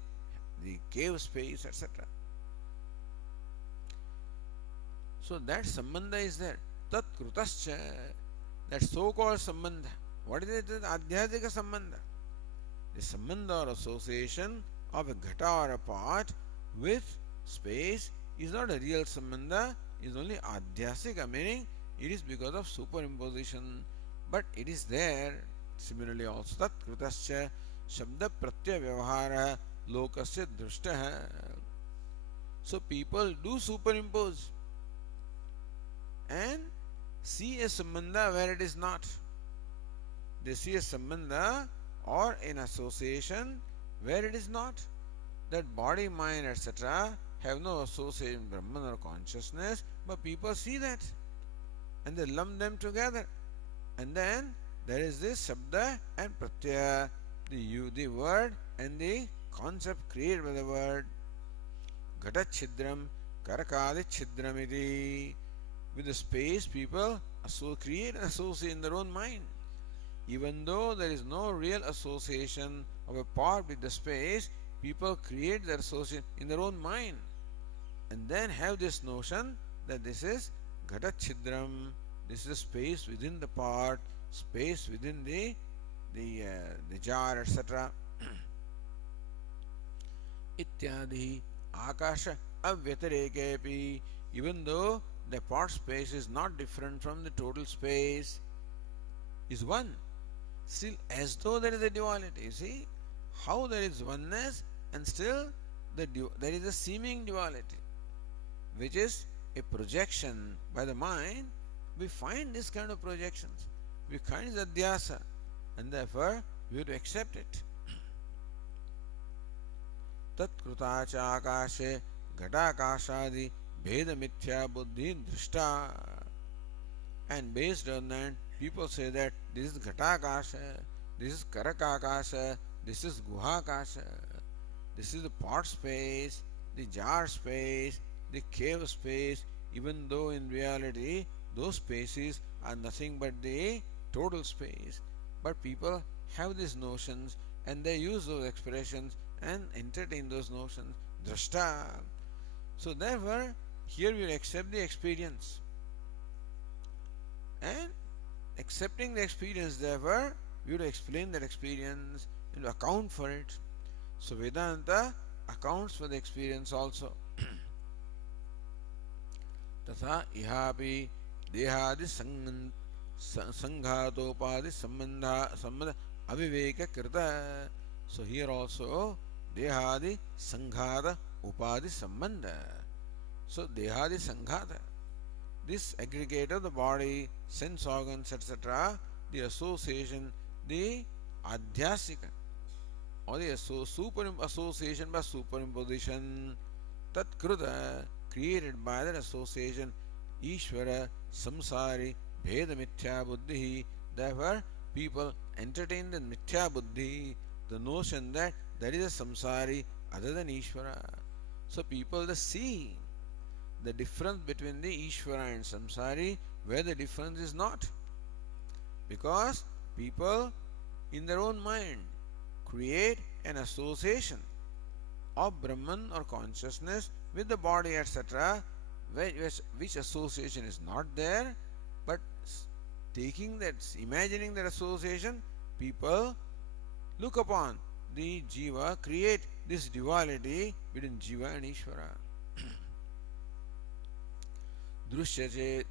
cave space, etc. So that sambandha is there. Tat krutascha, that so-called sambandha. What is it? Adhyasika sambandha. The sambandha or association of a ghata or a pot with space is not a real sambandha, is only adhyasika, meaning it is because of superimposition, but it is there. Similarly also, tat krutascha shabda pratyaya vyavahara lokasya drushtaha. So people do superimpose and see a sambandha where it is not. They see a sambandha or an association where it is not. That body, mind, etc. have no association with Brahman or consciousness, but people see that and they lump them together. And then there is this Shabda and Pratyaya, the word and the concept created by the word. Ghata Chhidram, Karakadi Chhidramiti. With the space, people create an association in their own mind. Even though there is no real association of a pot with the space, people create their association in their own mind and then have this notion that this is Ghata Chhidram, this is a space within the pot, space within the jar, etc. Ityadi Akasha Avyatarekepi. Even though the pot space is not different from the total space, is one. Still, as though there is a duality. You see how there is oneness and still there is a seeming duality, which is a projection by the mind. We find this kind of projections. We find this adhyasa, and therefore we have to accept it. Tat krutacha akashe ghatakashadi bheda mithya buddhi drishta. And based on that, people say that this is Ghatakasha, this is Karakakasha, this is Guhakasha, this is the pot space, the jar space, the cave space, even though in reality those spaces are nothing but the total space. But people have these notions and they use those expressions and entertain those notions. Drashta. So therefore, here we accept the experience. And accepting the experience, therefore, we have to explain that experience and account for it. So Vedanta accounts for the experience also. Tatha ihapi dehadi sanghatopadi sambandha aviveka krita. So here also dehadi sanghata upadi sambandha. So dehadi sanghata, this aggregate of the body, sense organs, etc., the association, the adhyasika, or the association by superimposition, tat kruta, created by that association, Ishvara, samsari, bheda mithya buddhi. Therefore, people entertain the mithya buddhi, the notion that there is a samsari other than Ishvara. So people they see the difference between the Ishvara and samsari, where the difference is not. Because people in their own mind create an association of Brahman or consciousness with the body, etc., which association is not there, but taking that, imagining that association, people look upon the Jiva, create this duality between Jiva and Ishvara. Drishyate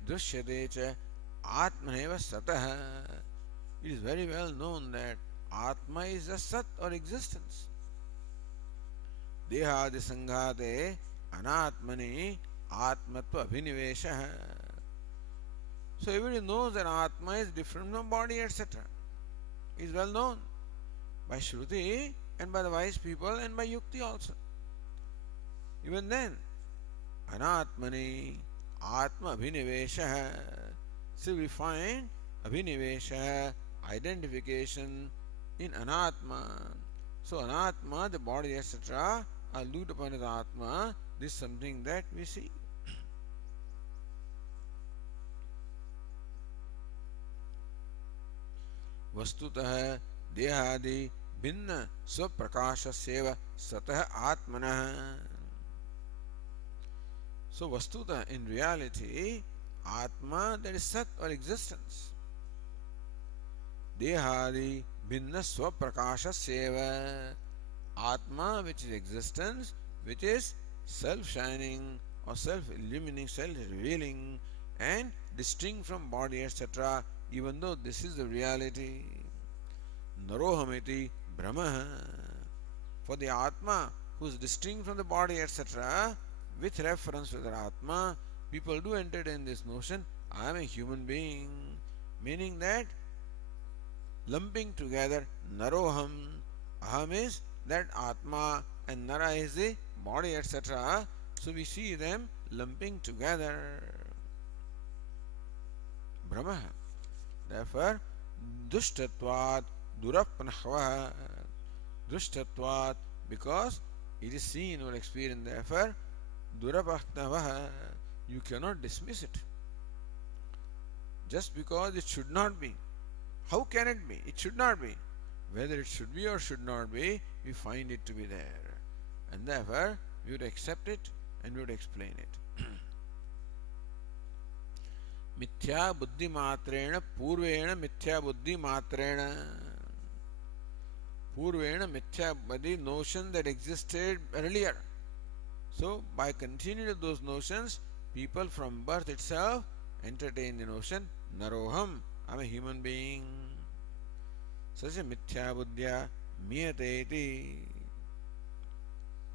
cha atmaneva satah. It is very well known that Atma is a Sat or existence. देहादि संघाते anatmani atmatva abhinivesha. So everybody knows that Atma is different from body, etc. Is well known by Shruti and by the wise people and by Yukti also. Even then, Anatmani Atma Abhinivesha. So we find Abhinivesha, identification in Anatma. So Anatma, the body, etc., are looked upon as Atma. This is something that we see. वस्तुतः देहादि भिन्न स्वप्रकाशस्यैव सतः आत्मनः. So vastutah, in reality, Atma, that is Sat or existence. Dehadi bhinna swaprakashasyeva. Atma, which is existence, which is self-shining or self-illuminating, self-revealing and distinct from body, etc., even though this is the reality. Narohamiti Brahma. For the Atma, who is distinct from the body, etc., with reference to the Atma, people do entertain this notion, I am a human being, meaning that lumping together Naroham, Aham is that Atma and Nara is the body, etc. So we see them lumping together. Brahma. Therefore, Dushtatvat Durapnahva. Dushtatvat, because it is seen or experienced, therefore, Durapnahva, you cannot dismiss it. Just because it should not be. How can it be? It should not be. Whether it should be or should not be, we find it to be there. And therefore, we would accept it and we would explain it. Mithya buddhi matrena purvena mithya buddhi matrena. Purvena mithya buddhi, notion that existed earlier. So, by continuing those notions, people from birth itself entertain the notion, Naroham, I am a human being. Such a mithya buddhya miyate iti.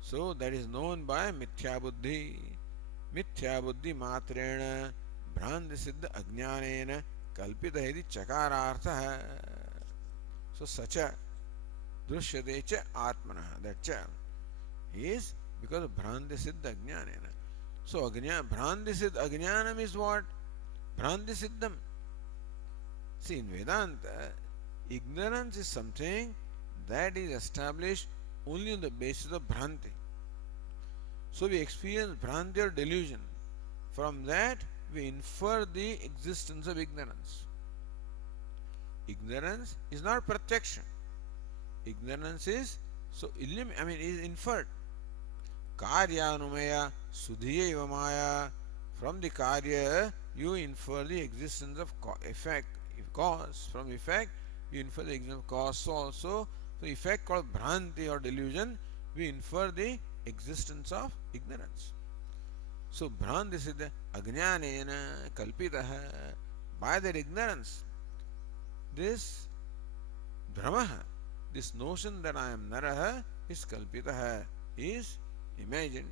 So, that is known by mithya buddhi. Mithya buddhi matrena Bhranti siddha ajnanena kalpita iti chakarartha. So sacha drushyate cha atmana. That cha is because of Bhranti siddha ajnanena. So Bhranti siddha ajnanam is what? Bhranti siddham. See, in Vedanta, ignorance is something that is established only on the basis of Bhranti. So we experience Bhranti or delusion. From that, we infer the existence of ignorance. Ignorance is not pratyaksha. Ignorance is is inferred. Karyanumaya sudhiya ivamaya. From the karya, you infer the existence of effect, cause. From effect, you infer the existence of cause. So also, the effect called Bhranti or delusion, we infer the existence of ignorance. So, Bhranti siddha ajnanena kalpitaha. By that ignorance, this Brahmaha, this notion that I am Naraha, is kalpitaha, is imagined.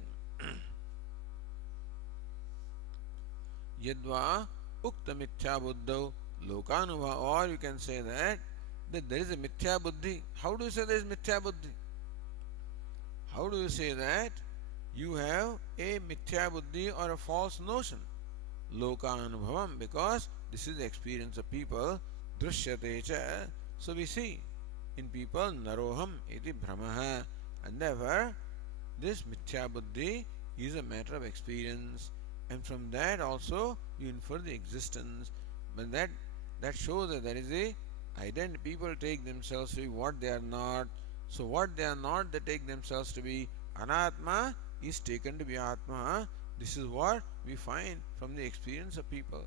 Yadva ukta mithya buddho lokanubha. Or you can say that there is a mithya buddhi. How do you say there is mithya buddhi? How do you say that you have a mithya buddhi or a false notion? Lokanubhavam, because this is the experience of people. Drushyate cha. So we see in people naroham iti brahmaha. And therefore, this mithya buddhi is a matter of experience. And from that also you infer the existence. But that shows that there is a identity. People take themselves to be what they are not. So what they are not, they take themselves to be. Anatma is taken to be Atma. This is what we find from the experience of people.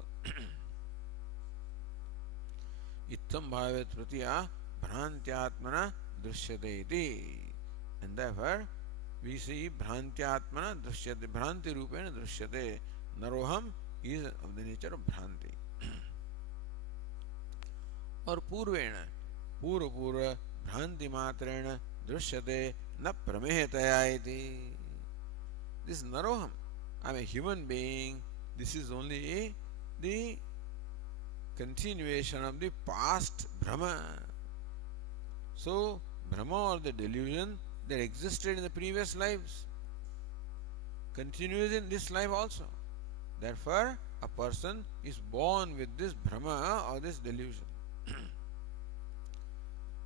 Ittam bhavet pratya bhrantyatmana drishyate iti. And therefore, we see bhrantyatmana drishyate. Bhranti rupena drishyate. Naroham is of the nature of bhranti. Or purvena. Purva bhranti matrena drishyate na pramehetaya iti. This naroham, I am a human being. This is only the continuation of the past Brahma. So, Brahma or the delusion that existed in the previous lives continues in this life also. Therefore, a person is born with this Brahma or this delusion.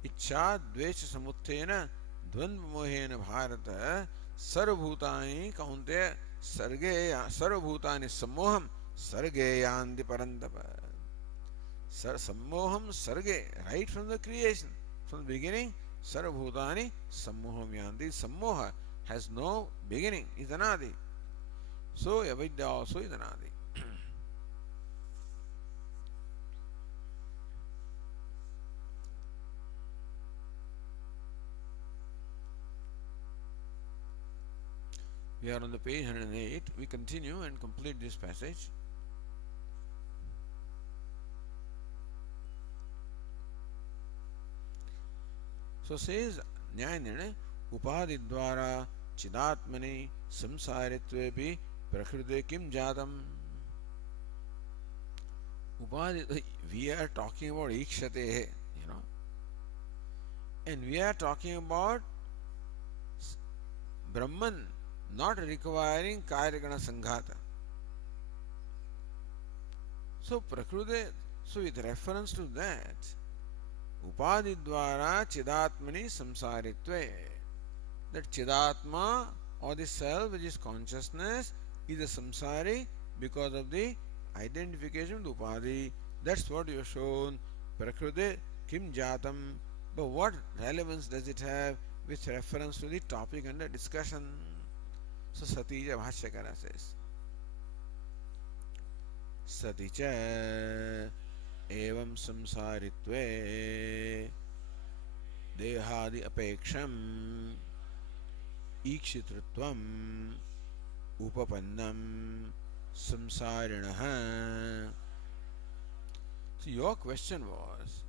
Ichcha dvesha samuttena dvandva mohena bharata sarvabhutani kaunteya sarvabhutani sammoham sarge yandi parantapa. Sammoham sarge, right from the creation, from the beginning, sarvabhutani sammoham yanti. Sammoha has no beginning, is anadi. So avidya also is anadi. We are on the page 108. We continue and complete this passage. So says Nyayana, Upadi dvara chidatmani samsaritvepi prakriti kim jatam. Upadi, we are talking about ikshate, and we are talking about Brahman not requiring karyagana sanghata. So prakriti, so with reference to that, Upadi dvara chidatmani samsaritve, that chidatma or the self which is consciousness is a samsari because of the identification with upadi. That's what you have shown. Prakriti kim jatam. But what relevance does it have with reference to the topic under discussion? So Satija Bhashyakara says, Saticha evam samsaritve dehadi apeksham ikshitritvam upapannam samsarinaha. So your question was,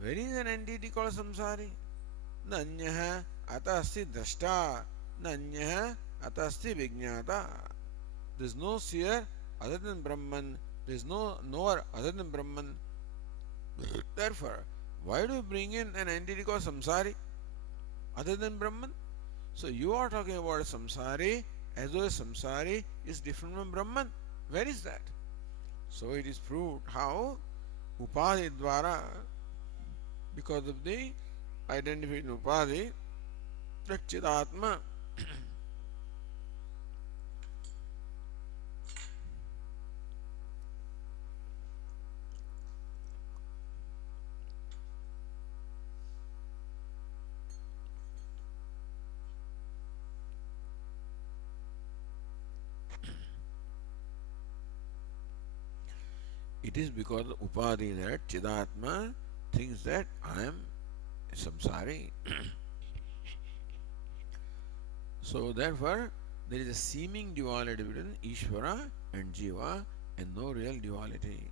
where is an entity called samsari? Nanyaha atasti drashta, nanyaha atasti vijnata. There is no seer other than Brahman. There is no knower other than Brahman. Therefore, why do you bring in an entity called samsari other than Brahman? So you are talking about a samsari as though a samsari is different from Brahman. Where is that? So it is proved how upadi dvara, because of the identified upadi, that chidatma it is because of upadi that chidatma thinks that I am samsari. So therefore there is a seeming duality between Ishvara and Jiva and no real duality.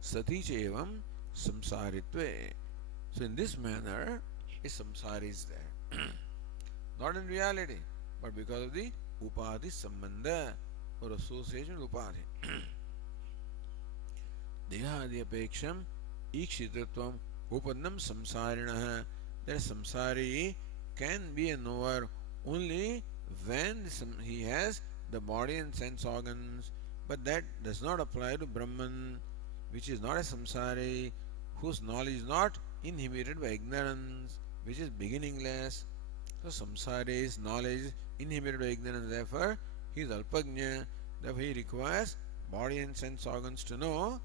Sati chevam samsaritve. So in this manner a samsari is there. Not in reality, but because of the upadi sambandha or association with upadi. Dehadi apeksham ikshitritvam upannam samsarinaha. That samsari can be a knower only when he has the body and sense organs, but that does not apply to Brahman, which is not a samsari, whose knowledge is not inhibited by ignorance, which is beginningless. So samsari is knowledge inhibited by ignorance, therefore he is alpagnya, therefore he requires body and sense organs to know.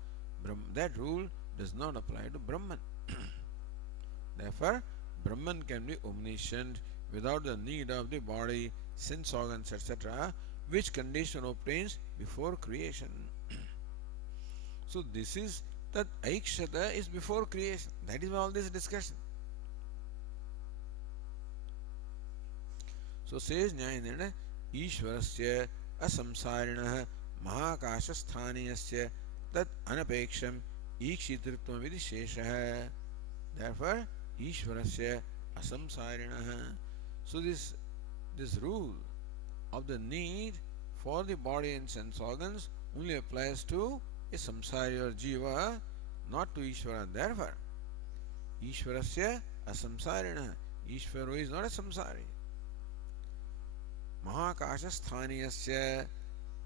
That rule does not apply to Brahman. Therefore, Brahman can be omniscient without the need of the body, sense organs, etc., which condition obtains before creation. So this is that Aikshata is before creation. That is all this discussion. So says Nyayana, Ishvarasya asamsarinah mahakashasthaniyasya tat anapeksham ikshitritvam vidi sheshaha. Therefore, Ishvarasya asamsarinaha. So this rule of the need for the body and sense organs only applies to a samsari or jiva, not to Ishvara. Therefore, Ishvarasya asamsarinaha. Ishvaro is not a samsari. Mahakasha sthaniyasya,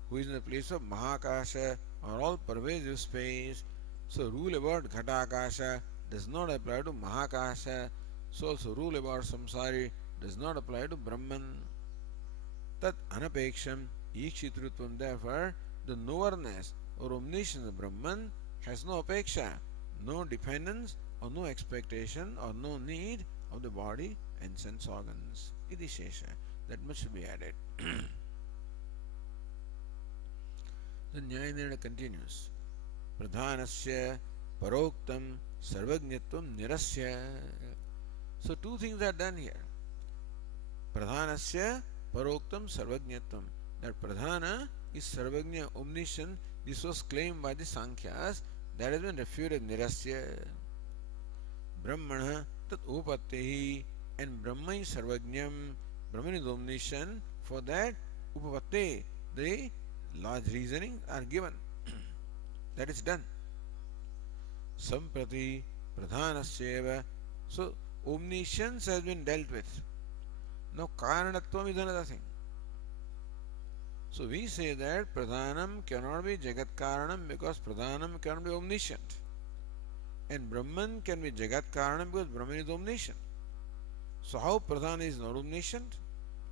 who is in the place of Mahakasha or all pervasive space. So rule about Ghatakasha does not apply to Mahakasha. So also rule about samsari does not apply to Brahman. Tat anapeksham ikshitrutvam. Therefore, the knowerness or omniscience of Brahman has no apeksha, no dependence or no expectation or no need of the body and sense organs. Iti shesha. That much should be added. The Nyayana continues. Pradhanasya paroktam sarvajñatvam nirasya. So two things are done here. Pradhanasya paroktam sarvajñatvam. That Pradhana is sarvajña, omniscient. This was claimed by the Sankhyas. That has been refuted nirasya. Brahmana tat upattehi. And Brahma is sarvajñam. Brahman is omniscient. For that upapatte, the large reasoning are given. That is done. Samprati pradhanasyeva. So omniscience has been dealt with. Now karanatvam is another thing. So we say that pradhanam cannot be jagat karanam because pradhanam cannot be omniscient. And Brahman can be jagat karanam because Brahman is omniscient. So how pradhana is not omniscient?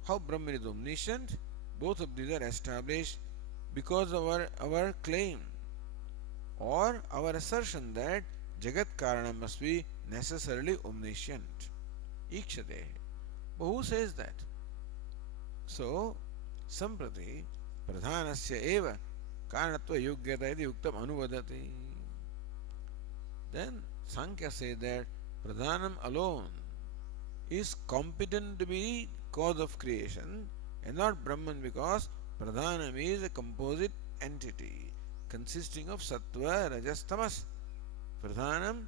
How Brahman is omniscient? Both of these are established because of our claim or our assertion that jagat karanam must be necessarily omniscient. Ikshate. But who says that? So, samprati pradhanasya eva karanatva yogyata iti yuktam anuvadati. Then Sankhya say that pradhanam alone is competent to be cause of creation and not Brahman because pradhanam is a composite entity consisting of sattva, rajas, tamas. Pradhanam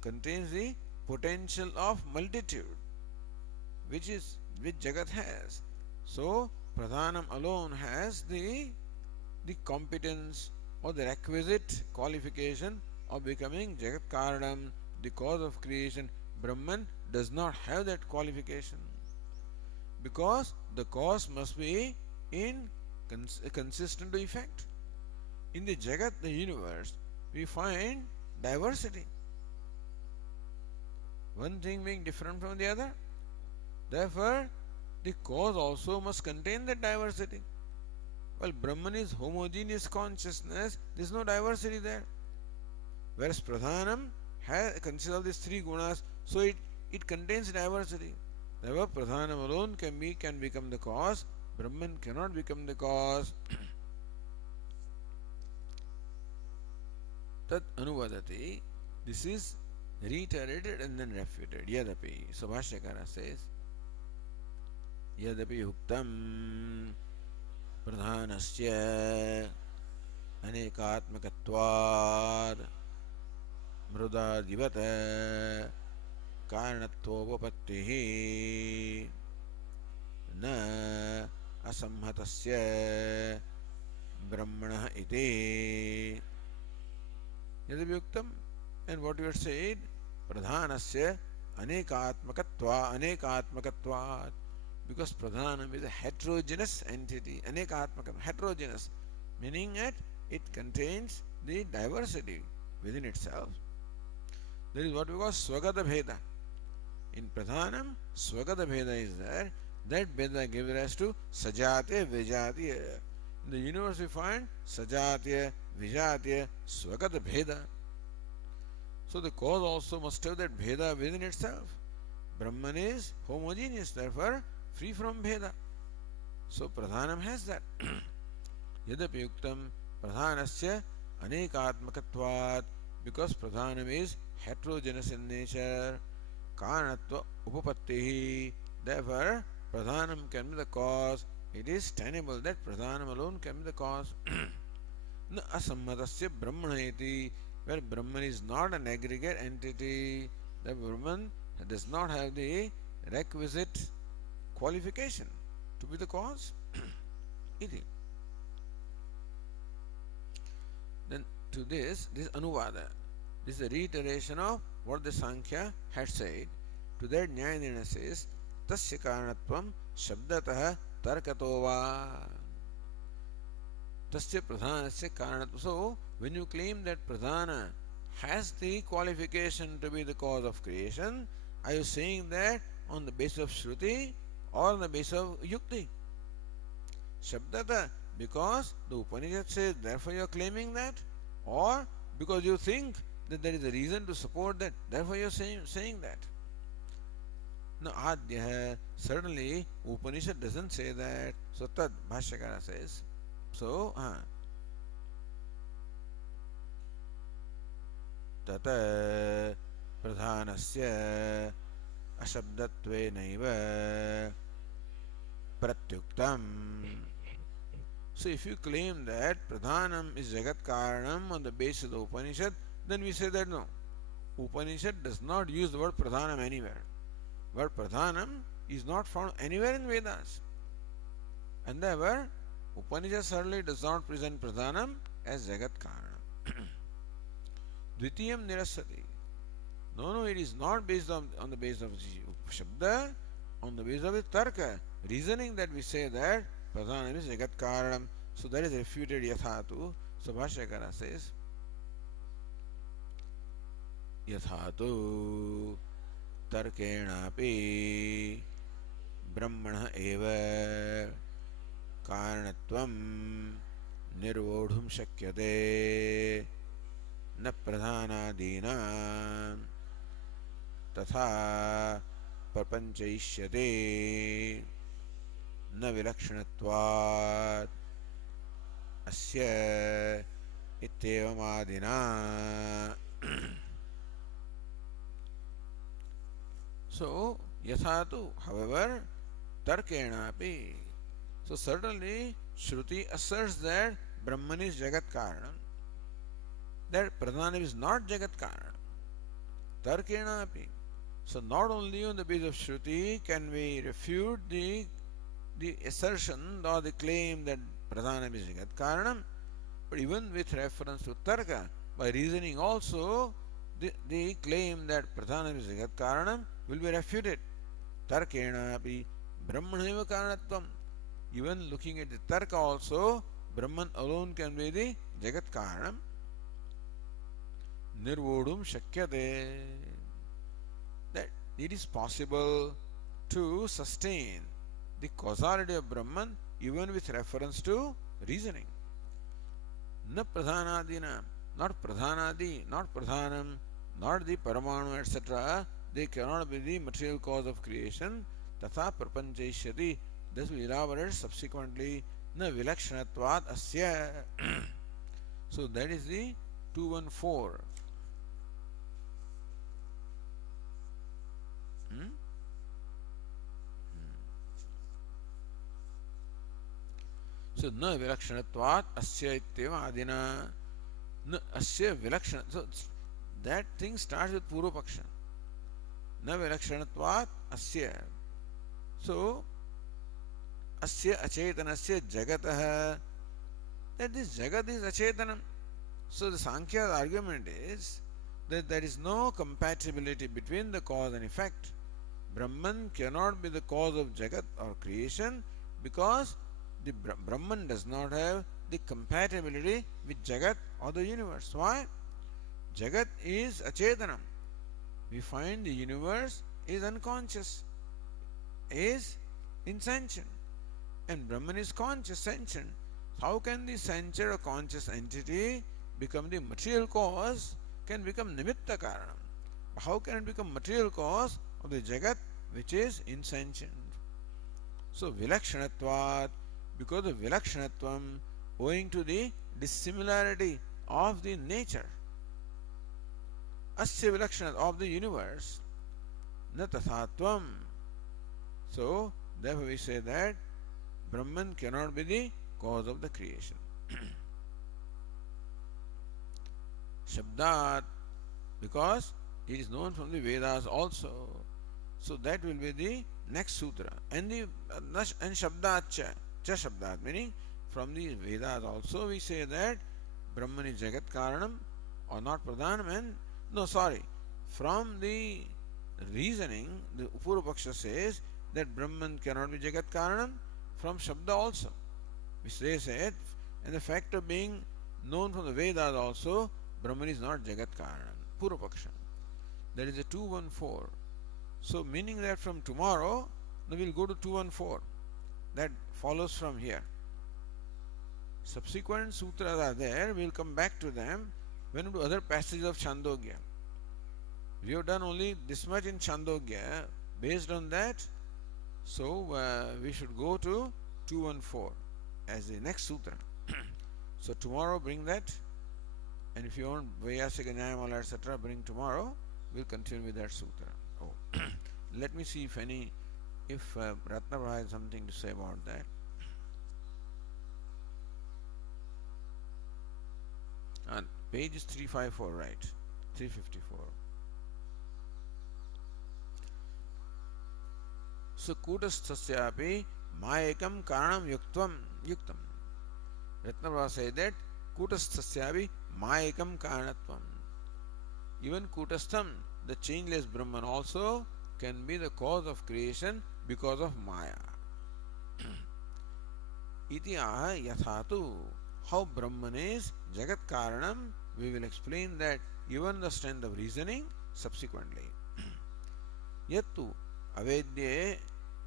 contains the potential of multitude which Jagat has. So Pradhanam alone has the competence or the requisite qualification of becoming Jagat Karanam, the cause of creation. Brahman does not have that qualification because the cause must be consistent to effect. In the Jagat, the universe, we find diversity. One thing being different from the other. Therefore, the cause also must contain that diversity. Well, Brahman is homogeneous consciousness, there is no diversity there. Whereas Pradhanam consists of these three gunas, so it contains diversity. Therefore, Pradhanam alone can become the cause, Brahman cannot become the cause. Tat anuvadati. This is reiterated and then refuted. Yadapi. So Bhashyakara says, Yadapi yuktam pradhanasya anekatmakatvad mrudadivata karanattvopattihi na asamhatasya brahmana iti. Yadavyuktam, and what you have said, pradhanasya anekatmakatvat, because pradhanam is a heterogeneous entity. Anekatmakam, heterogeneous, meaning that it contains the diversity within itself. There is what we call swagata bheda. In pradhanam, swagata bheda is there. That bheda gives rise to sajatya, vijatya. In the universe we find sajatya, vijatya, swagata bheda. So the cause also must have that bheda within itself. Brahman is homogeneous, therefore free from bheda. So pradhanam has that. Yadapi yuktam pradhanasya anekatmakatvat, because pradhanam is heterogeneous in nature. Karanatva upapattihi, therefore pradhanam can be the cause. It is tenable that pradhanam alone can be the cause. Na asammatasya brahmana iti, where Brahman is not an aggregate entity. The Brahman does not have the requisite qualification to be the cause. Iti. Then to this Anuvada. This is a reiteration of what the Sankhya had said. To that Nyayadina says, Tasya karanatvam shabdatah tarkato va. Tasya pradhanasya karanatvam. So, when you claim that pradhana has the qualification to be the cause of creation, are you saying that on the basis of Shruti or on the basis of Yukti? Shabdata, because the Upanishad says, therefore you are claiming that, or because you think that there is a reason to support that, therefore you are saying that. Now, Adya, certainly Upanishad doesn't say that. So, Tad Bhashyakara says, so, Tata Pradhanasya Ashabdatvenaiva Pratyuktam. So if you claim that Pradhanam is Jagat Karanam on the basis of the Upanishad, then we say that no. Upanishad does not use the word Pradhanam anywhere. Word Pradhanam is not found anywhere in Vedas. And therefore, Upanishad certainly does not present Pradhanam as Jagat Karanam. Dvitiyam Nirasati. No, it is not based on the basis of Shabda, on the basis of the Tarka. Reasoning that we say that Pradhanam is Jagat Karanam. So that is refuted Yathatu. So Bhashyakara says, Yathatu Tarkenapi Brahmana eva Karanatvam Nirvodhum Shakyate न प्रधानादीनां तथा प्रपंचयिष्यते न विलक्षणत्वात् अस्य इत्येवमादिना. So yatha tu, however, tarkenapi. So certainly Shruti asserts that Brahman is Jagat Karanam, that Pradhanam is not Jagat Karanam. Tarkena api. So not only on the basis of Shruti can we refute the assertion or the claim that Pradhanam is Jagat Karanam, but even with reference to Tarka, by reasoning also, the claim that Pradhanam is Jagat Karanam will be refuted. Tarkena api Brahmaneva Karanatvam. Even looking at the Tarka also, Brahman alone can be the Jagat Karanam. Nirvodhum Shakyate. That it is possible to sustain the causality of Brahman even with reference to reasoning. Na pradhanadina, not pradhanadi, not pradhanam, not the paramanu, etc. They cannot be the material cause of creation. Tatha prapanchaishyati. This will elaborate subsequently. Na vilakshanatvat asya. So that is the 214. So na vilakshanatvat asya ityeva adina. Na asya vilakshana. So that thing starts with Purva Paksha. Na vilakshanatvat asya. So asya achetanasya jagatah. That this jagat is achetanam. So the Sankhya argument is that there is no compatibility between the cause and effect. Brahman cannot be the cause of jagat or creation because the Brahman does not have the compatibility with jagat or the universe. Why? Jagat is achetanam. We find the universe is unconscious, is insentient, and Brahman is conscious, sentient. How can the sentient or conscious entity become the material cause? Can become nimitta karanam. How can it become material cause of the jagat which is insentient? So vilakshanatvat, because of vilakshanatvam, owing to the dissimilarity of the nature, asya vilakshanat of the universe, na tathatvam. So therefore we say that Brahman cannot be the cause of the creation. Shabdat, because It is known from the Vedas also. So that will be the next sutra. And the and Shabdat cha Shabdat, meaning from the Vedas also we say that Brahman is Jagat Karanam or not Pradhanam, and no, sorry, from the reasoning, the Upurvapaksha says that Brahman cannot be Jagat Karanam from Shabda also, which they said, and the fact of being known from the Vedas also, Brahman is not Jagat Karanam. Purvapaksha. That is a 214. So meaning that from tomorrow, we will go to 214. That follows from here. Subsequent sutras are there, we will come back to them when we do other passages of Chhandogya. We have done only this much in Chhandogya. Based on that, so we should go to 214 as the next sutra. So tomorrow bring that, and if you want Vayasika Nyayamala etc., bring tomorrow. We'll continue with that sutra. Oh, let me see if Ratnabha has something to say about that. And page is 354, right? 354. So Kutasthasyapi Mayekam Karanam Yuktam. Ratnabha said that Kutasthasyapi Mayekam Karanatvam. Even Kutastham, the changeless Brahman also can be the cause of creation because of Maya. Iti aha yathatu. How Brahman is Jagat Karanam, we will explain that given the strength of reasoning subsequently. Yattu avedye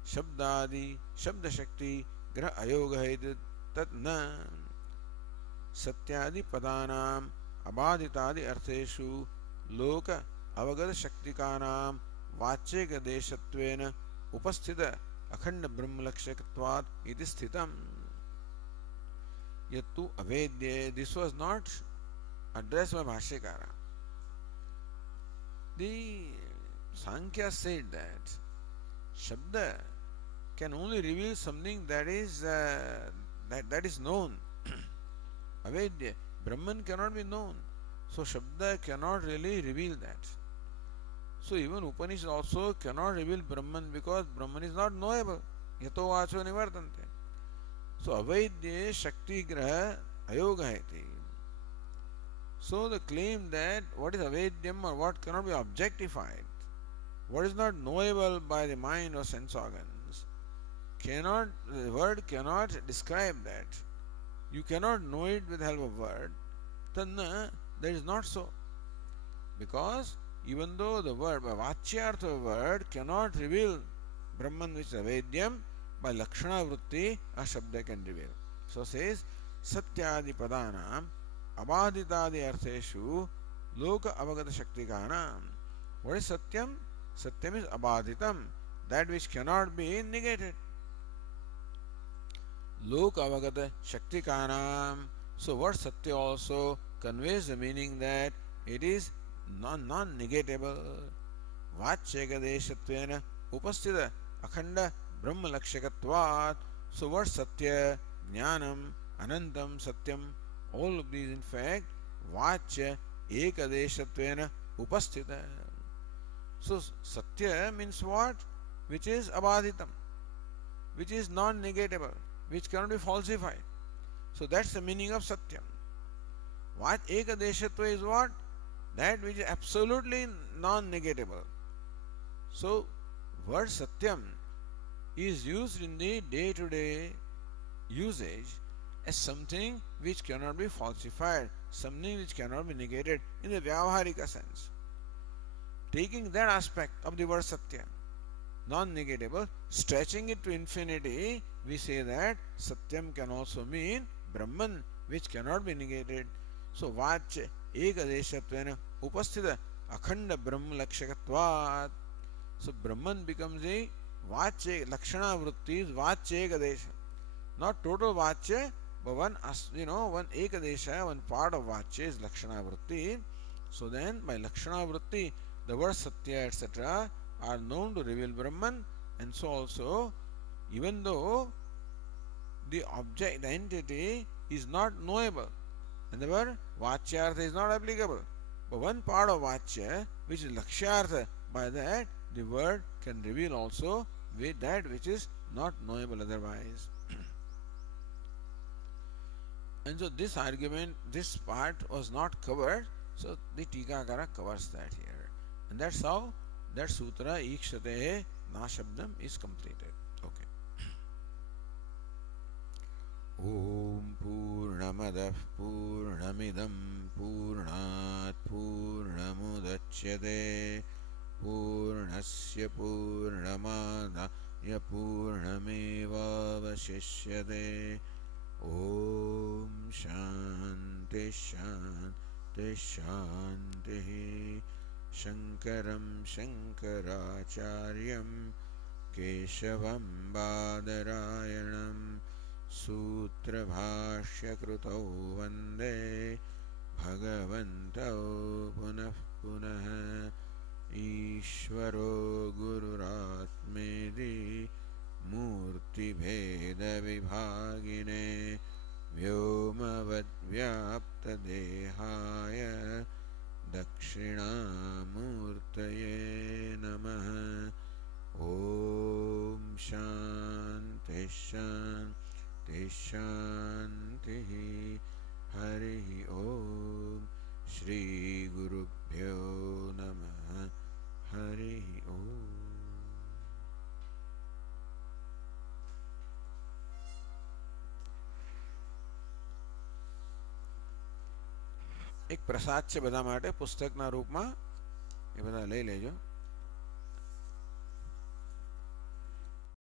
shabdadi shabda shakti grah ayoga tat na satyadi padanam abaditadi artheshu loka avagada shaktikanam vacheka deshatvena upasthita akhanda brahmalakshakatvat iti sthitam. Yattu avedye, this was not addressed by Bhashyakara. The Sankhya said that Shabda can only reveal something that is known. Avedya, Brahman cannot be known. So Shabda cannot really reveal that. So even Upanishad also cannot reveal Brahman because Brahman is not knowable. Yato vacho nivartante. So Avaidya Shakti Graha Ayoga iti. So the claim that what is Avedyam or what cannot be objectified, what is not knowable by the mind or sense organs, the word cannot describe that. You cannot know it with the help of word. Then that is not so. Because even though the word, by Vachyartha of word, cannot reveal Brahman which is Avedyam, by Lakshana Vritti, a Shabda can reveal. So says, Satyadi Padanam, Abaditadi Artheshu, Loka Avagata Shaktikanam. What is Satyam? Satyam is Abaditam, that which cannot be negated. Loka Avagata Shaktikanam. So word Satya also conveys the meaning that it is non-negatable. Vacheka deshatvena upasthita akhanda Brahma Lakshakatvat. So word Satya, Jnanam, Anantam, Satyam, all of these in fact, Vachya Ekadeshatvena Upasthita. So Satya means what? Which is Abaditam, which is non-negatable, which cannot be falsified. So that's the meaning of Satyam. What Ekadeshatva is what? That which is absolutely non-negatable. So word Satyam is used in the day-to-day usage as something which cannot be falsified, something which cannot be negated in the Vyavaharika sense. Taking that aspect of the word Satya, non-negatable, stretching it to infinity, we say that Satyam can also mean Brahman, which cannot be negated. So Vachya Ekadeshatvena Upasthita Akhanda Brahmalakshakatvat. So Brahman becomes a Vachya, Lakshana Vritti is Vachya Ekadesha. Not total Vachya, but one Ekadesha, one part of Vachya is Lakshana Vritti. So then by Lakshana Vritti, the word Satya, etc. are known to reveal Brahman, and so also, even though the object, the entity is not knowable, and the word Vachyartha is not applicable. But one part of Vachya, which is Lakshyartha, by that the word can reveal also with that which is not knowable otherwise. And so this argument, this part was not covered, so the Tikakara covers that here. And that's how that sutra Ikshate Nashabdam is completed. Okay. Om Purnamadah Purnamidam Purnat Purnamudachyate Purnasya Purnamadaya Purnamevavashishyate. Om Shanti Shanti Shanti. Shankaram Shankaracharyam Keshavam Badarayanam Sutra Bhashya Krutau Vande Bhagavantau Punah Punah Ishvaro Gururatmedi Murti Bheda Vibhagine Vyomavad Vyapta Dehaya Dakshinamurtaye Namaha. Om Shanti Shanti Shanti. Hari Om. Shri Gurubhyo Namaha. Hari Om. એક પ્રસાદ છે બધા માટે પુસ્તકના રૂપમાં, એ બધા લઈ લેજો.